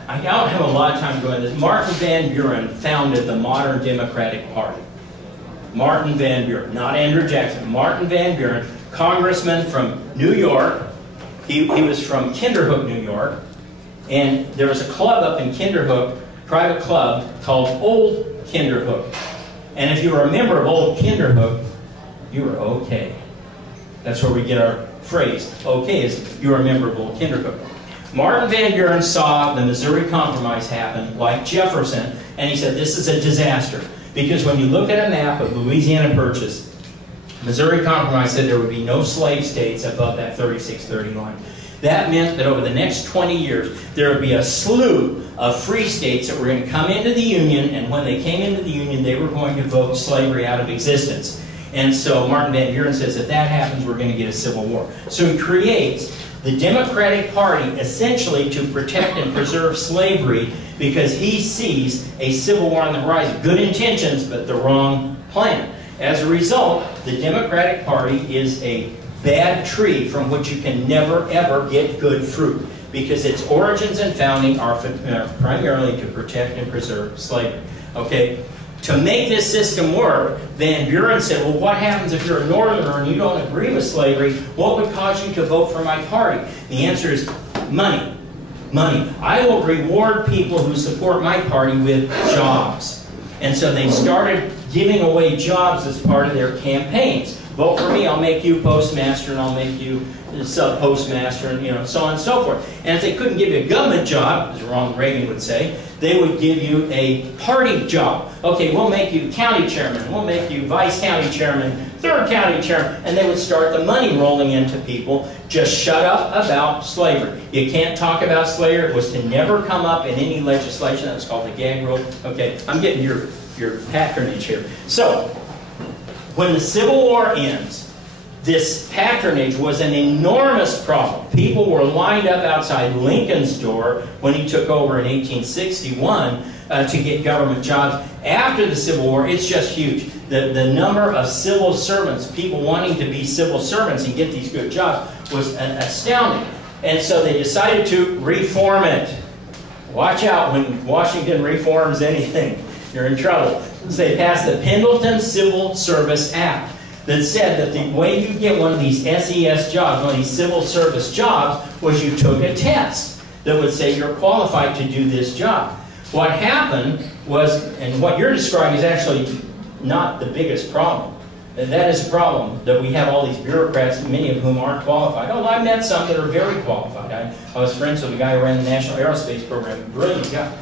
I don't have a lot of time to go into this. Martin Van Buren founded the modern Democratic Party. Martin Van Buren, not Andrew Jackson. Martin Van Buren, congressman from New York. He was from Kinderhook, New York. And there was a club up in Kinderhook, private club, called Old Kinderhook. And if you were a member of Old Kinderhook, you were okay. That's where we get our phrase. Okay is you were a member of Old Kinderhook. Martin Van Buren saw the Missouri Compromise happen, like Jefferson, and he said this is a disaster. Because when you look at a map of Louisiana Purchase, Missouri Compromise said there would be no slave states above that 36-30 line. That meant that over the next 20 years, there would be a slew of free states that were going to come into the Union, and when they came into the Union, they were going to vote slavery out of existence. And so Martin Van Buren says, if that happens, we're going to get a civil war. So he creates the Democratic Party essentially to protect and preserve slavery because he sees a civil war on the horizon. Good intentions, but the wrong plan. As a result, the Democratic Party is a bad tree from which you can never, ever get good fruit because its origins and founding are primarily to protect and preserve slavery. Okay? To make this system work, Van Buren said, well, what happens if you're a Northerner and you don't agree with slavery? What would cause you to vote for my party? The answer is money. Money. I will reward people who support my party with jobs. And so they started giving away jobs as part of their campaigns. Vote for me, I'll make you postmaster, and I'll make you sub-postmaster, and so on and so forth. And if they couldn't give you a government job, as Ronald Reagan would say, they would give you a party job. Okay, we'll make you county chairman, we'll make you vice county chairman, third county chairman, and they would start the money rolling into people. Just shut up about slavery. You can't talk about slavery. It was to never come up in any legislation. That's called the gag rule. Okay, I'm getting your patronage here. So, when the Civil War ends, this patronage was an enormous problem. People were lined up outside Lincoln's door when he took over in 1861 to get government jobs. After the Civil War, it's just huge. The number of civil servants, people wanting to be civil servants and get these good jobs, was astounding. And so they decided to reform it. Watch out when Washington reforms anything. You're in trouble. So they passed the Pendleton Civil Service Act that said that the way you get one of these SES jobs, one of these civil service jobs, was you took a test that would say you're qualified to do this job. What happened was, and what you're describing is actually not the biggest problem. That is a problem, that we have all these bureaucrats, many of whom aren't qualified. Oh, I met some that are very qualified. I was friends with a guy who ran the National Aerospace Program, a brilliant guy.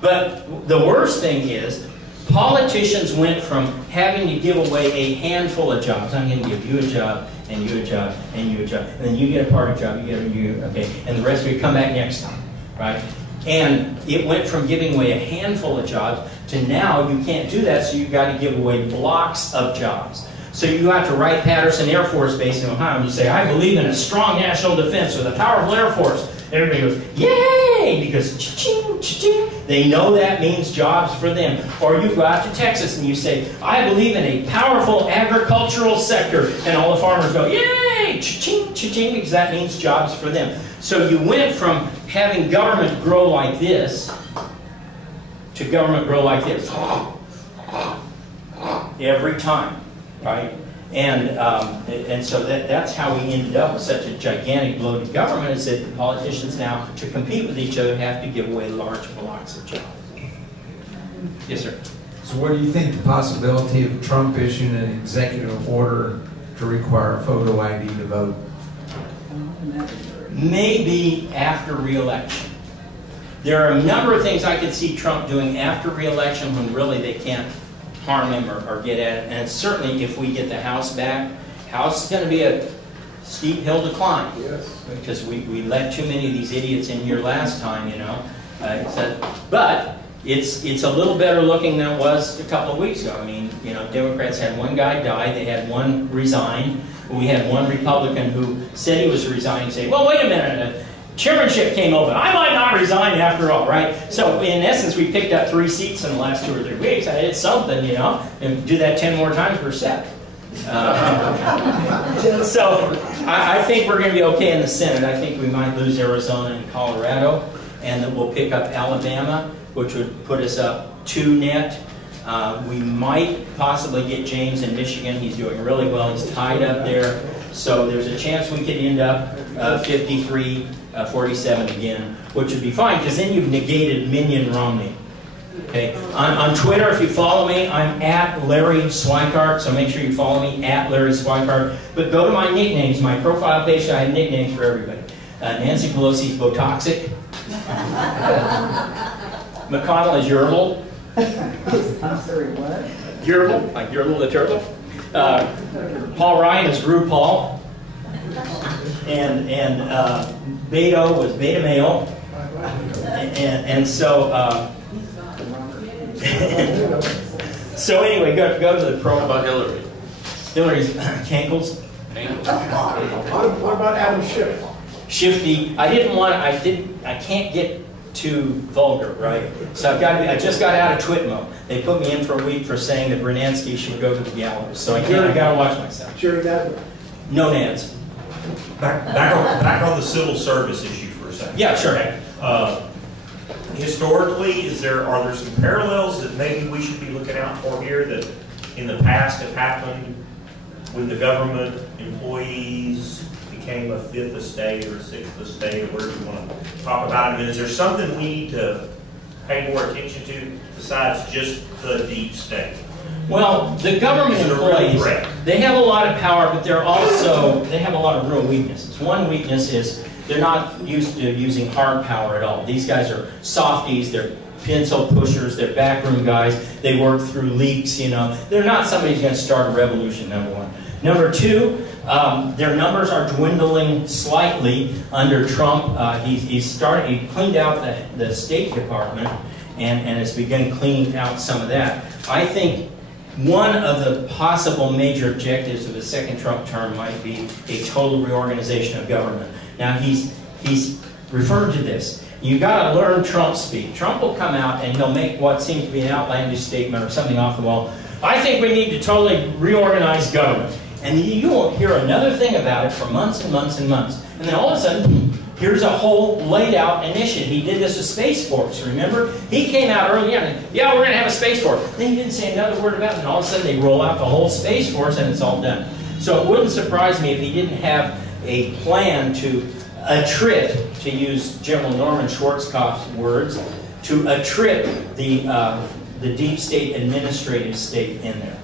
But the worst thing is, politicians went from having to give away a handful of jobs. I'm going to give you a job, and you a job, and you a job. And then you get a part of a job, okay, and the rest of you come back next time, right? And it went from giving away a handful of jobs to now you can't do that, so you've got to give away blocks of jobs. So you have to write Patterson Air Force Base in Ohio, and you say, I believe in a strong national defense with a powerful Air Force. Everybody goes, yay, because cha-ching, cha-ching. They know that means jobs for them. Or you go out to Texas and you say, I believe in a powerful agricultural sector. And all the farmers go, yay, cha-ching, cha-ching, because that means jobs for them. So you went from having government grow like this to government grow like this. Every time, right? And so that's how we ended up with such a gigantic bloated government, is that politicians now, to compete with each other, have to give away large blocks of jobs. Yes, sir. So what do you think the possibility of Trump issuing an executive order to require photo ID to vote? Maybe after re-election. There are a number of things I could see Trump doing after re-election when really they can't harm him or get at it. And certainly if we get the House back, House is going to be a steep hill to climb. Yes. Because we let too many of these idiots in here last time, you know. But it's a little better looking than it was a couple of weeks ago. I mean, you know, Democrats had one guy die, they had one resign. We had one Republican who said he was resigning, say, well, wait a minute, chairmanship came open. I might not resign after all, right? So in essence, we picked up 3 seats in the last 2 or 3 weeks. It's something, you know, and do that 10 more times, we're set. So I think we're going to be okay in the Senate. I think we might lose Arizona and Colorado, and then we'll pick up Alabama, which would put us up 2 net. We might possibly get James in Michigan. He's doing really well. He's tied up there. So there's a chance we could end up 53-47 again, which would be fine, because then you've negated Minion Romney. Okay. On Twitter, if you follow me, I'm at Larry Schweikart, so make sure you follow me at Larry Schweikart. But go to my nicknames, my profile page. I have nicknames for everybody. Nancy Pelosi's Botoxic. McConnell is Yertle. I'm sorry, what? Yertle, like Yertle the turtle. Paul Ryan is RuPaul. And Beto was Beta Male. And so so anyway, go to the pro. How about Hillary? Hillary's Cankles. What about Adam Schiff? Shifty. I can't get too vulgar, right? So I just got out of Twitmo. They put me in for a week for saying that Bernansky should go to the gallows. So I gotta watch myself. Jerry Nadler. No nads. Back on the civil service issue for a second. Yeah, sure. Historically, are there some parallels that maybe we should be looking out for here that in the past have happened when the government employees became a 5th estate or a 6th estate, or whatever you want to talk about it? I mean, is there something we need to pay more attention to besides just the deep state? Well, the government employees, they have a lot of power, but they have a lot of real weaknesses. One weakness is they're not used to using hard power at all. These guys are softies, they're pencil pushers, they're backroom guys, they work through leaks, you know. They're not somebody who's going to start a revolution, number one. Number two, their numbers are dwindling slightly under Trump. He cleaned out the State Department and has begun cleaning out some of that. I think one of the possible major objectives of the second Trump term might be a total reorganization of government. Now he's referred to this. You got to learn Trump speak. Trump will come out and he'll make what seems to be an outlandish statement or something off the wall. I think we need to totally reorganize government. And you won't hear another thing about it for months and months and months. And then all of a sudden, here's a whole laid out initiative. He did this with Space Force, remember? He came out early on and, yeah, we're going to have a Space Force. Then he didn't say another word about it, and all of a sudden they roll out the whole Space Force and it's all done. So it wouldn't surprise me if he didn't have a plan to attrit, to use General Norman Schwarzkopf's words, to attrit the deep state administrative state in there.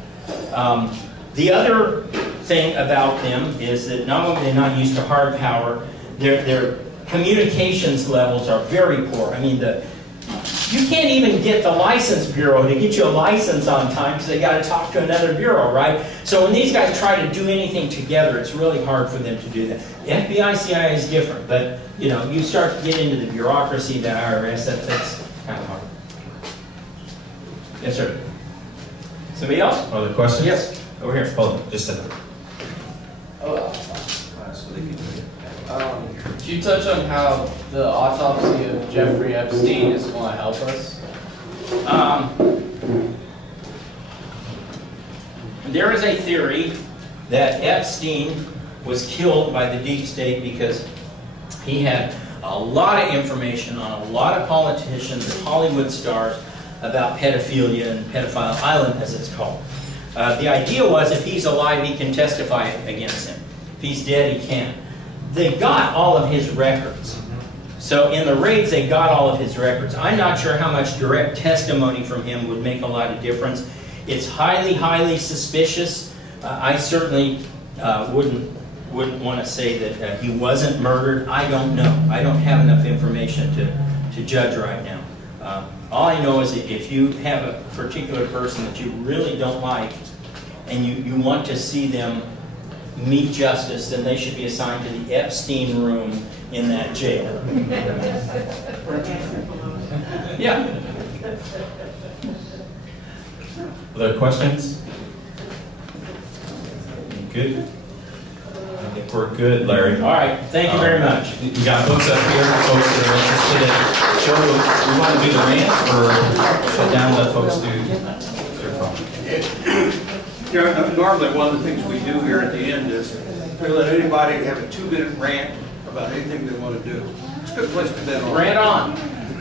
The other thing about them is that not only are they not used to hard power, their communications levels are very poor. I mean, you can't even get the license bureau to get you a license on time because they got to talk to another bureau, right? So when these guys try to do anything together, it's really hard for them to do that. The FBI, CIA is different, but you know, you start to get into the bureaucracy, the IRS, that's kind of hard. Yes, sir. Somebody else? Other questions? Yes. Over here. Hold on, just a second. Could you touch on how the autopsy of Jeffrey Epstein is going to help us? There is a theory that Epstein was killed by the deep state because he had a lot of information on a lot of politicians and Hollywood stars about pedophilia and Pedophile Island, as it's called. The idea was if he's alive, he can testify against him. If he's dead, he can't. They got all of his records. So in the raids, they got all of his records. I'm not sure how much direct testimony from him would make a lot of difference. It's highly, highly suspicious. I certainly wouldn't want to say that he wasn't murdered. I don't know. I don't have enough information to judge right now. All I know is that if you have a particular person that you really don't like and you want to see them meet justice, then they should be assigned to the Epstein room in that jail. Yeah. Other questions? Good? I think we're good, Larry. All right. Thank you very much. We got books up here for folks that are interested in. We want to do the rant or shut down, let folks do their phone. You know, normally one of the things we do here at the end is we let anybody have a 2-minute rant about anything they want to do. It's a good place to bet on. Rant on.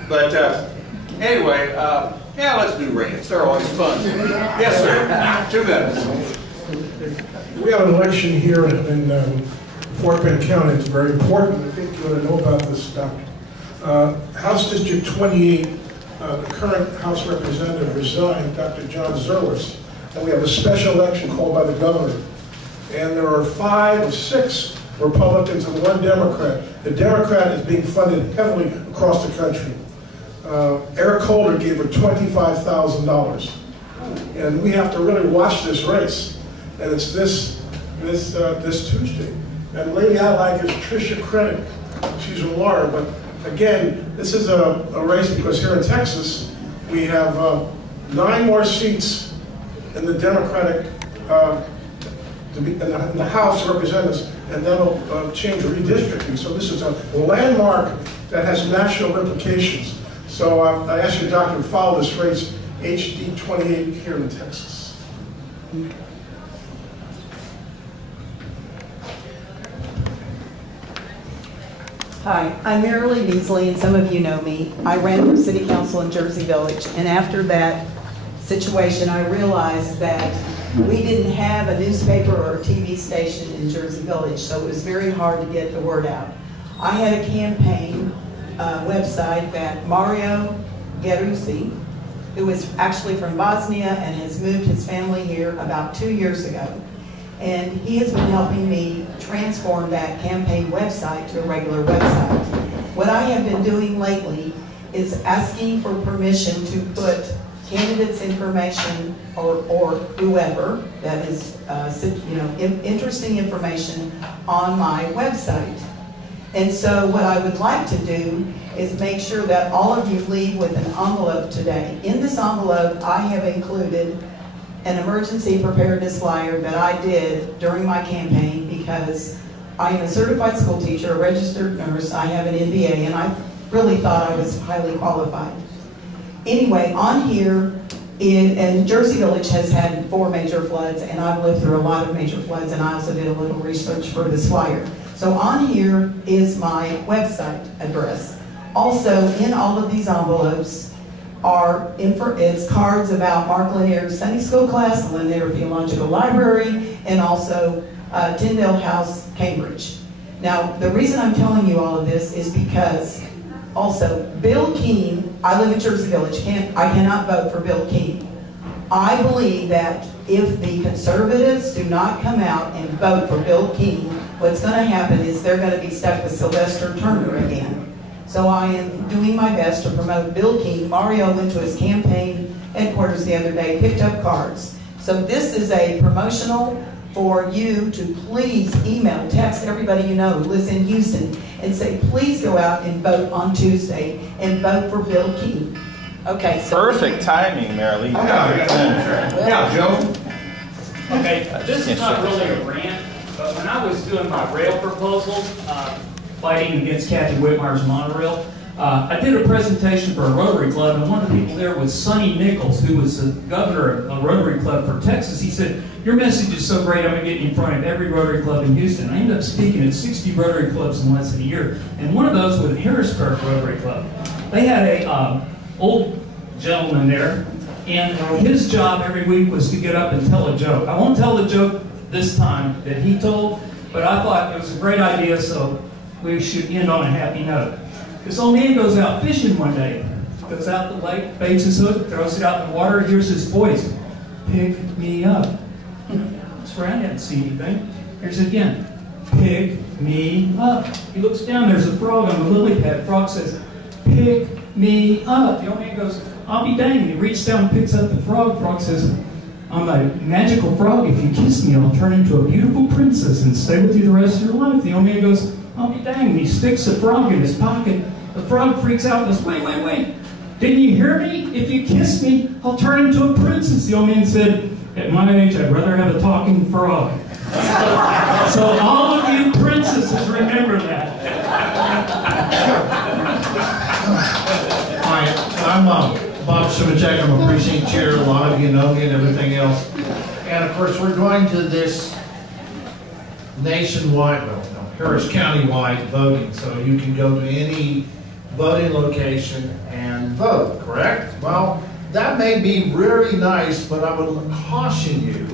But anyway, yeah, let's do rants. They're always fun. Yes, sir. 2 minutes. We have an election here in Fort Bend County. It's very important. I think you ought to know about this stuff. House District 28, the current House Representative resigned, Dr. John Zerlis. And we have a special election called by the governor. And there are 5 or 6 Republicans and 1 Democrat. The Democrat is being funded heavily across the country. Eric Holder gave her $25,000. And we have to really watch this race. And it's this Tuesday. And the lady I like is Tricia Credit. She's a lawyer, but again, this is a race because here in Texas, we have 9 more seats in the Democratic, in the House of Representatives, and that'll change redistricting. So this is a landmark that has national implications. So I ask you, Doctor, to follow this race, HD 28 here in Texas. Hi, I'm Merrilee Beazley, and some of you know me. I ran for City Council in Jersey Village, and after that situation, I realized that we didn't have a newspaper or a TV station in Jersey Village, so it was very hard to get the word out. I had a campaign website that Mario Gerussi, who is actually from Bosnia and has moved his family here about 2 years ago. And he has been helping me transform that campaign website to a regular website. What I have been doing lately is asking for permission to put candidates' information or whoever that is interesting information on my website. And so what I would like to do is make sure that all of you leave with an envelope today. In this envelope, I have included an emergency preparedness flyer that I did during my campaign because I am a certified school teacher, a registered nurse, I have an MBA, and I really thought I was highly qualified. Anyway, on here, and Jersey Village has had 4 major floods, and I've lived through a lot of major floods, and I also did a little research for this flyer. So on here is my website address. Also, in all of these envelopes it's cards about Mark Lanier's Sunday school class, the Lanier Theological Library, and also Tyndale House, Cambridge. Now, the reason I'm telling you all of this is because also, Bill Keene, I live in Jersey Village, I cannot vote for Bill Keene. I believe that if the conservatives do not come out and vote for Bill Keene, what's going to happen is they're going to be stuck with Sylvester Turner again. So I am doing my best to promote Bill Keene. Mario went to his campaign headquarters the other day, picked up cards. So this is a promotional for you to please email, text everybody you know who lives in Houston and say, please go out and vote on Tuesday and vote for Bill Keene. Okay, so Perfect timing, Merrilee. Yeah, Joe. Okay, this is not really a rant, but when I was doing my rail proposal, fighting against Kathy Whitmire's monorail, I did a presentation for a Rotary Club, and one of the people there was Sonny Nichols, who was the governor of a Rotary Club for Texas. He said, your message is so great, I'm going to get you in front of every Rotary Club in Houston. I ended up speaking at 60 Rotary Clubs in less than a year, and one of those was Harrisburg Rotary Club. They had a old gentleman there, and his job every week was to get up and tell a joke. I won't tell the joke this time that he told, but I thought it was a great idea, so we should end on a happy note. This old man goes out fishing one day, goes out the lake, baits his hook, throws it out in the water, hears his voice, pick me up. That's right, I didn't see anything. Here's it again, pick me up. He looks down, there's a frog on the lily pad. Frog says, pick me up. The old man goes, I'll be danged. He reaches down and picks up the frog. Frog says, I'm a magical frog. If you kiss me, I'll turn into a beautiful princess and stay with you the rest of your life. The old man goes, I'll be danged. And he sticks the frog in his pocket. The frog freaks out and goes, wait, wait, wait. Didn't you hear me? If you kiss me, I'll turn into a princess. The old man said, at my age, I'd rather have a talking frog. So all of you princesses, remember that. Hi, I'm Bob Simacek. I'm a precinct chair. A lot of you know me and everything else. And of course, we're going to this nationwide, well, no, Harris County-wide voting. So you can go to any voting location and vote, correct? Well, that may be very nice, but I would caution you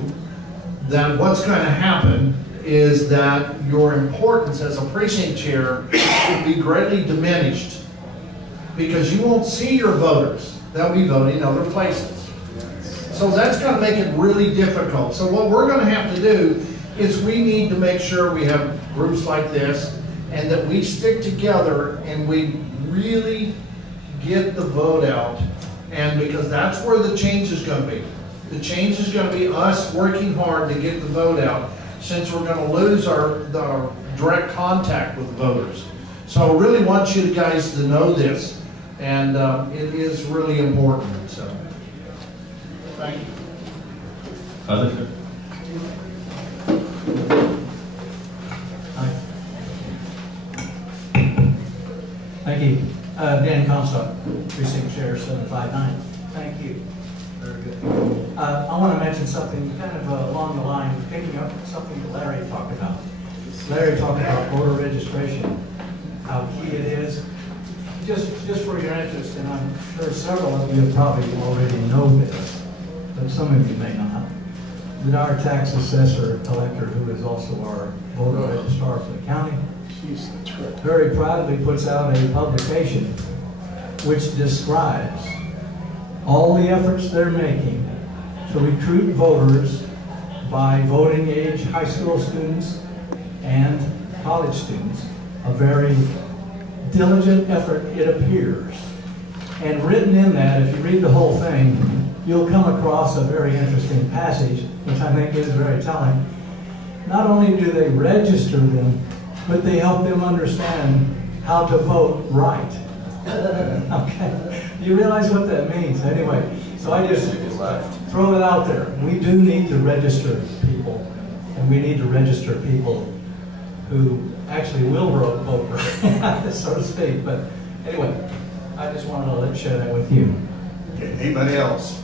that what's going to happen is that your importance as a precinct chair will be greatly diminished because you won't see your voters. They'll be voting other places. So that's going to make it really difficult. So what we're going to have to do is we need to make sure we have groups like this and that we stick together and we really get the vote out. And because that's where the change is going to be. The change is going to be us working hard to get the vote out since we're going to lose our direct contact with the voters. So I really want you guys to know this. And it is really important. So, thank you. Other? Thank you. Dan Comstock, Precinct Chair 759. Thank you. Very good. I want to mention something kind of along the line, picking up something that Larry talked about. Larry talked about voter registration, how key it is. Just for your interest, and I'm sure several of you probably already know this, but some of you may not, that our tax assessor collector, who is also our voter registrar for the county, very proudly puts out a publication which describes all the efforts they're making to recruit voters by voting age high school students and college students. A very diligent effort, it appears. And written in that, if you read the whole thing, you'll come across a very interesting passage, which I think is very telling. Not only do they register them, but they help them understand how to vote right. Okay. You realize what that means? Anyway, so I just throwing it out there. We do need to register people, and we need to register people who actually will vote, right, so to speak. But anyway, I just wanted to share that with you. Okay, anybody else?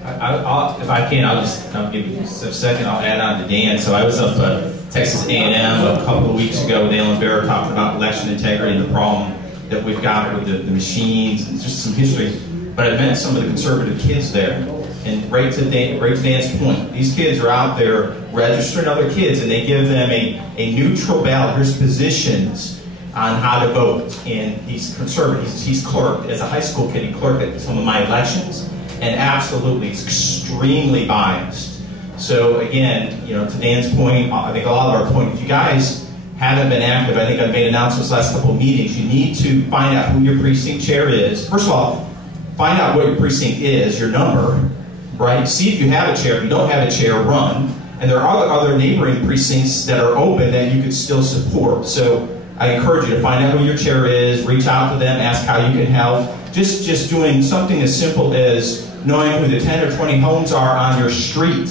If I can, I'll give you just a second. I'll add on to Dan. So I was up at Texas A&M a couple of weeks ago with Alan Bear talking about election integrity and the problem that we've got with the machines and just some history. But I met some of the conservative kids there. And right to Dan's point, these kids are out there registering other kids, and they give them a neutral ballot. Here's positions on how to vote. And he's conservative. He's clerked. As a high school kid, he clerked at some of my elections. And absolutely, it's extremely biased. So again, you know, to Dan's point, I think a lot of our point, if you guys haven't been active, I think I've made announcements last couple of meetings, you need to find out who your precinct chair is. First of all, find out what your precinct is, your number, right? See if you have a chair. If you don't have a chair, run. And there are other neighboring precincts that are open that you could still support. So I encourage you to find out who your chair is, reach out to them, ask how you can help. Just doing something as simple as knowing who the 10 or 20 homes are on your street,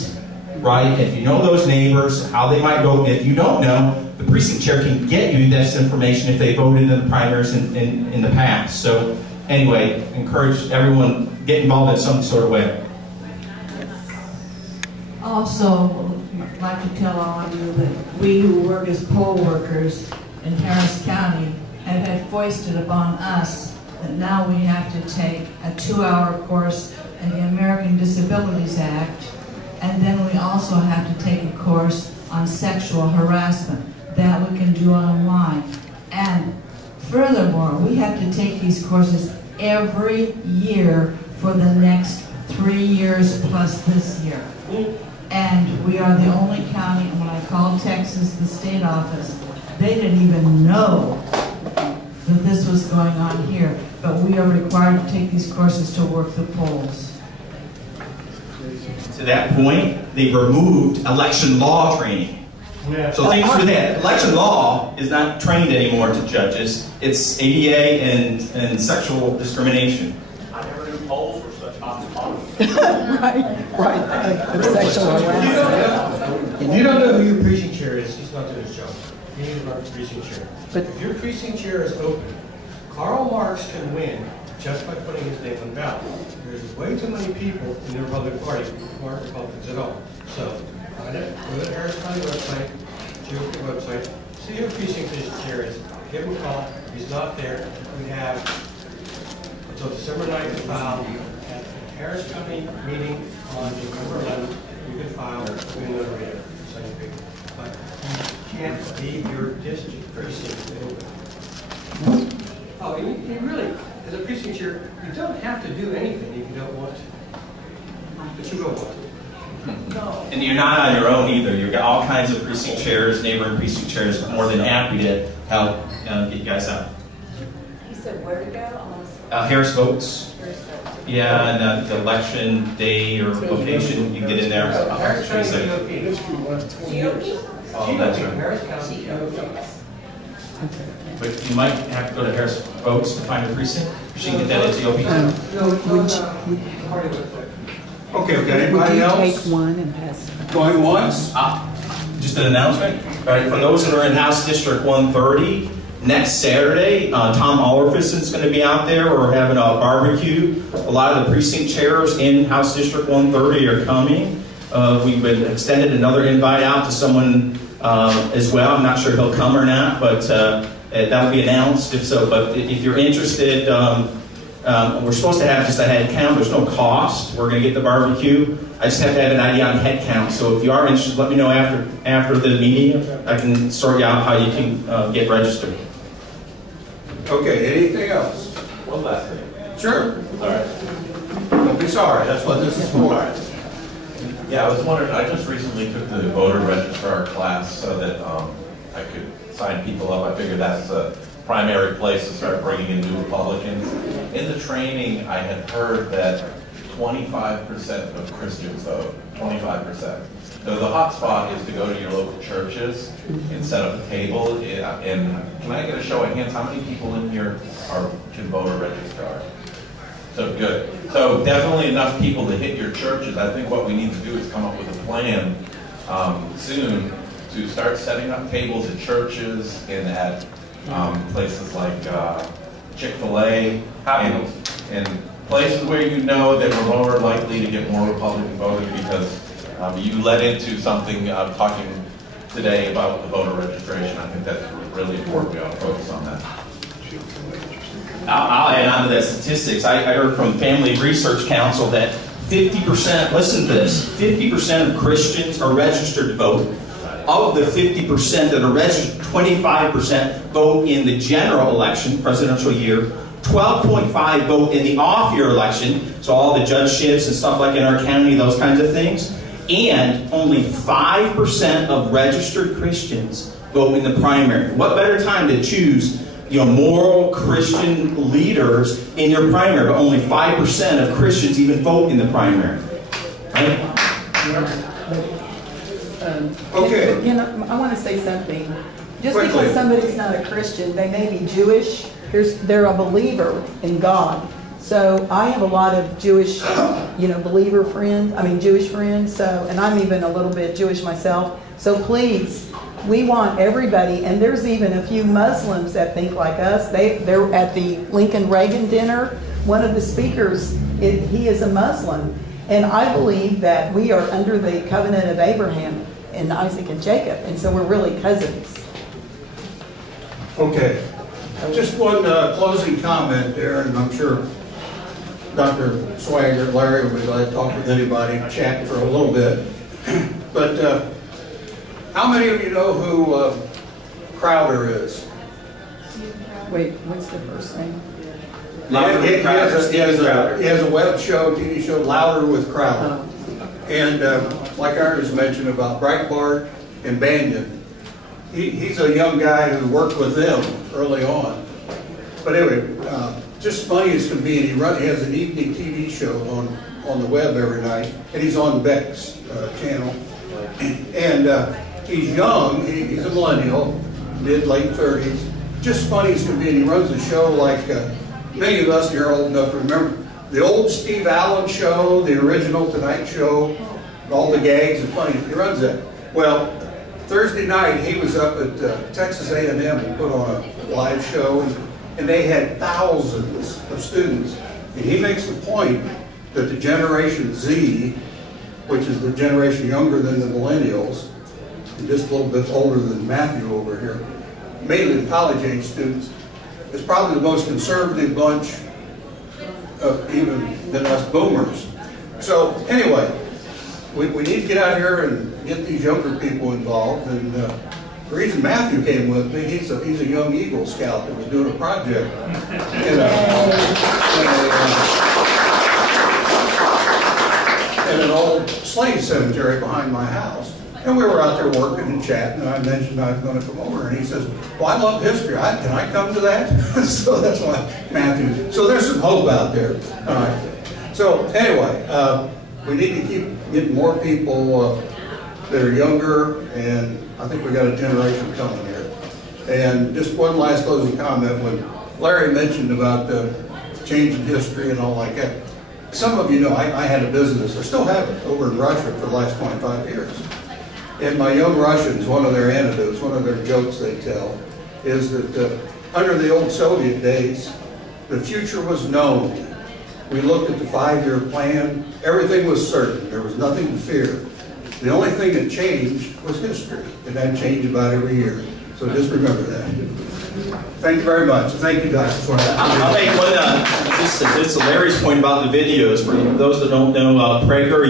right? If you know those neighbors, how they might vote. If you don't know, the precinct chair can get you this information if they voted in the primaries in the past. So anyway, encourage everyone, get involved in some sort of way. Also, I'd like to tell all of you that we who work as poll workers in Harris County have had foisted upon us that now we have to take a 2-hour course in the American Disabilities Act, and then we also have to take a course on sexual harassment that we can do online. And furthermore, we have to take these courses every year for the next 3 years plus this year. And we are the only county, and when I called Texas, the state office, they didn't even know that this was going on here. But we are required to take these courses to work the polls. To that point, they removed election law training. Yeah. So thanks for that. Election law is not trained anymore to judges. It's ADA and sexual discrimination. I never knew polls were such hot spots. Right. Sexual harassment. If you don't know who your precinct chair is, he's not doing his job. You need to learn the precinct chair. But if your precinct chair is open, Karl Marx can win just by putting his name on the ballot. There's way too many people in the Republican Party who aren't Republicans at all. So find it, go to the Harris County website, GOP website, see who your precinct chair is, give him a call. If he's not there, we have until December 9th to file. At the Harris County meeting on November 11th, you can file with another reader. But you can't leave your district precinct open. Oh, you really, as a precinct chair, you don't have to do anything if you don't want to. But you will want to. And you're not on your own either. You've got all kinds of precinct chairs, neighboring precinct chairs, more than happy to help get you guys out. You said where to go? Harris Votes. Yeah, and the election day or location, you can get in there. Harris County GOP? Oh, that's right. Harris County GOP. But you might have to go to Harris Votes to find a precinct. She can get that at GOP. Okay, we got anybody else? Take one and pass it. Going once? Just an announcement. All right, for those that are in House District 130, next Saturday, Tom Allerfison is going to be out there. We're having a barbecue. A lot of the precinct chairs in House District 130 are coming. We've extended another invite out to someone as well. I'm not sure if he'll come or not, but that'll be announced if so. But if you're interested, we're supposed to have just a head count. There's no cost. We're going to get the barbecue. I just have to have an idea on head count. So if you are interested, let me know after the meeting. I can sort you out how you can get registered. Okay, anything else? One last thing. Sure. All right. Don't be sorry, that's what this is for. Yeah, I was wondering, I just recently took the voter registrar class so that I could sign people up. I figured that's the primary place to start bringing in new Republicans. In the training, I had heard that 25% of Christians vote, 25%. So the hot spot is to go to your local churches and set up a table. And can I get a show of hands? How many people in here can vote or registrar? So good. So So definitely enough people to hit your churches. I think what we need to do is come up with a plan soon to start setting up tables at churches and at places like Chick-fil-A and places where you know that we're more likely to get more Republican voters because you led into something talking today about the voter registration. I think that's really important. We ought to focus on that. I'll add on to that statistics. I heard from Family Research Council that 50%, listen to this, 50% of Christians are registered to vote. Of the 50% that are registered, 25% vote in the general election, presidential year, 12.5% vote in the off-year election, so all the judgeships and stuff like in our county, those kinds of things, and only 5% of registered Christians vote in the primary. What better time to choose moral Christian leaders in your primary, but only 5% of Christians even vote in the primary. Right? Okay. I want to say something. Just because somebody's not a Christian, they may be Jewish. They're a believer in God. So I have a lot of Jewish, believer friends. I mean Jewish friends. So, and I'm even a little bit Jewish myself. So please. We want everybody, and there's even a few Muslims that think like us. They're at the Reagan Reagan dinner. One of the speakers, he is a Muslim. And I believe that we are under the covenant of Abraham and Isaac and Jacob. And so we're really cousins. Okay. Just one closing comment there, and I'm sure Dr. Schweikart, Larry will be glad to talk with anybody, chat for a little bit. But how many of you know who Crowder is? Wait, what's the first name? He has a web show, TV show, Louder with Crowder. And like I just mentioned about Breitbart and Banyan, he's a young guy who worked with them early on. But anyway, just funny as can be, and he has an evening TV show on the web every night, and he's on Beck's channel. And he's young, he's a millennial, mid-late 30s, just funny as can be, and he runs a show like many of us here are old enough to remember the old Steve Allen show, the original Tonight Show, all the gags and funny. He runs that. Well, Thursday night he was up at Texas A&M and put on a live show, and they had thousands of students. And he makes the point that the Generation Z, which is the generation younger than the millennials, and just a little bit older than Matthew over here, mainly the college-age students, is probably the most conservative bunch even than us boomers. So anyway, we need to get out here and get these younger people involved. And the reason Matthew came with me, he's a young Eagle Scout that was doing a project in an old slave cemetery behind my house. And we were out there working and chatting, and I mentioned I was going to come over, and he says, well, I love history. Can I come to that? So that's why Matthew. So there's some hope out there. All right. So anyway, we need to keep getting more people that are younger, and I think we got a generation coming here. And just one last closing comment. When Larry mentioned about the changing history and all like that, some of you know I had a business, I still have it, over in Russia for the last 25 years. And my young Russians, one of their anecdotes, one of their jokes they tell, is that under the old Soviet days, the future was known. We looked at the 5-year plan. Everything was certain. There was nothing to fear. The only thing that changed was history, and that changed about every year. So just remember that. Thank you very much. Thank you, Dr. Schweikart. I'll make one, just Larry's point about the videos. For those that don't know, Prager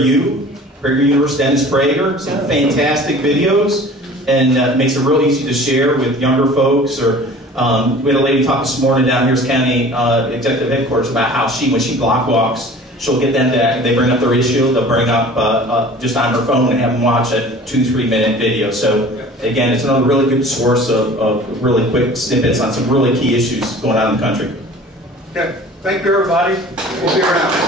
University, Dennis Prager, some fantastic videos, and makes it real easy to share with younger folks. Or we had a lady talk this morning down Harris County Executive Headquarters about how when she block walks, she'll get them to, they bring up their issue, they'll bring up just on her phone and have them watch a 2-3 minute video. So again, it's another really good source of really quick snippets on some really key issues going on in the country. Okay, thank you everybody. We'll be around.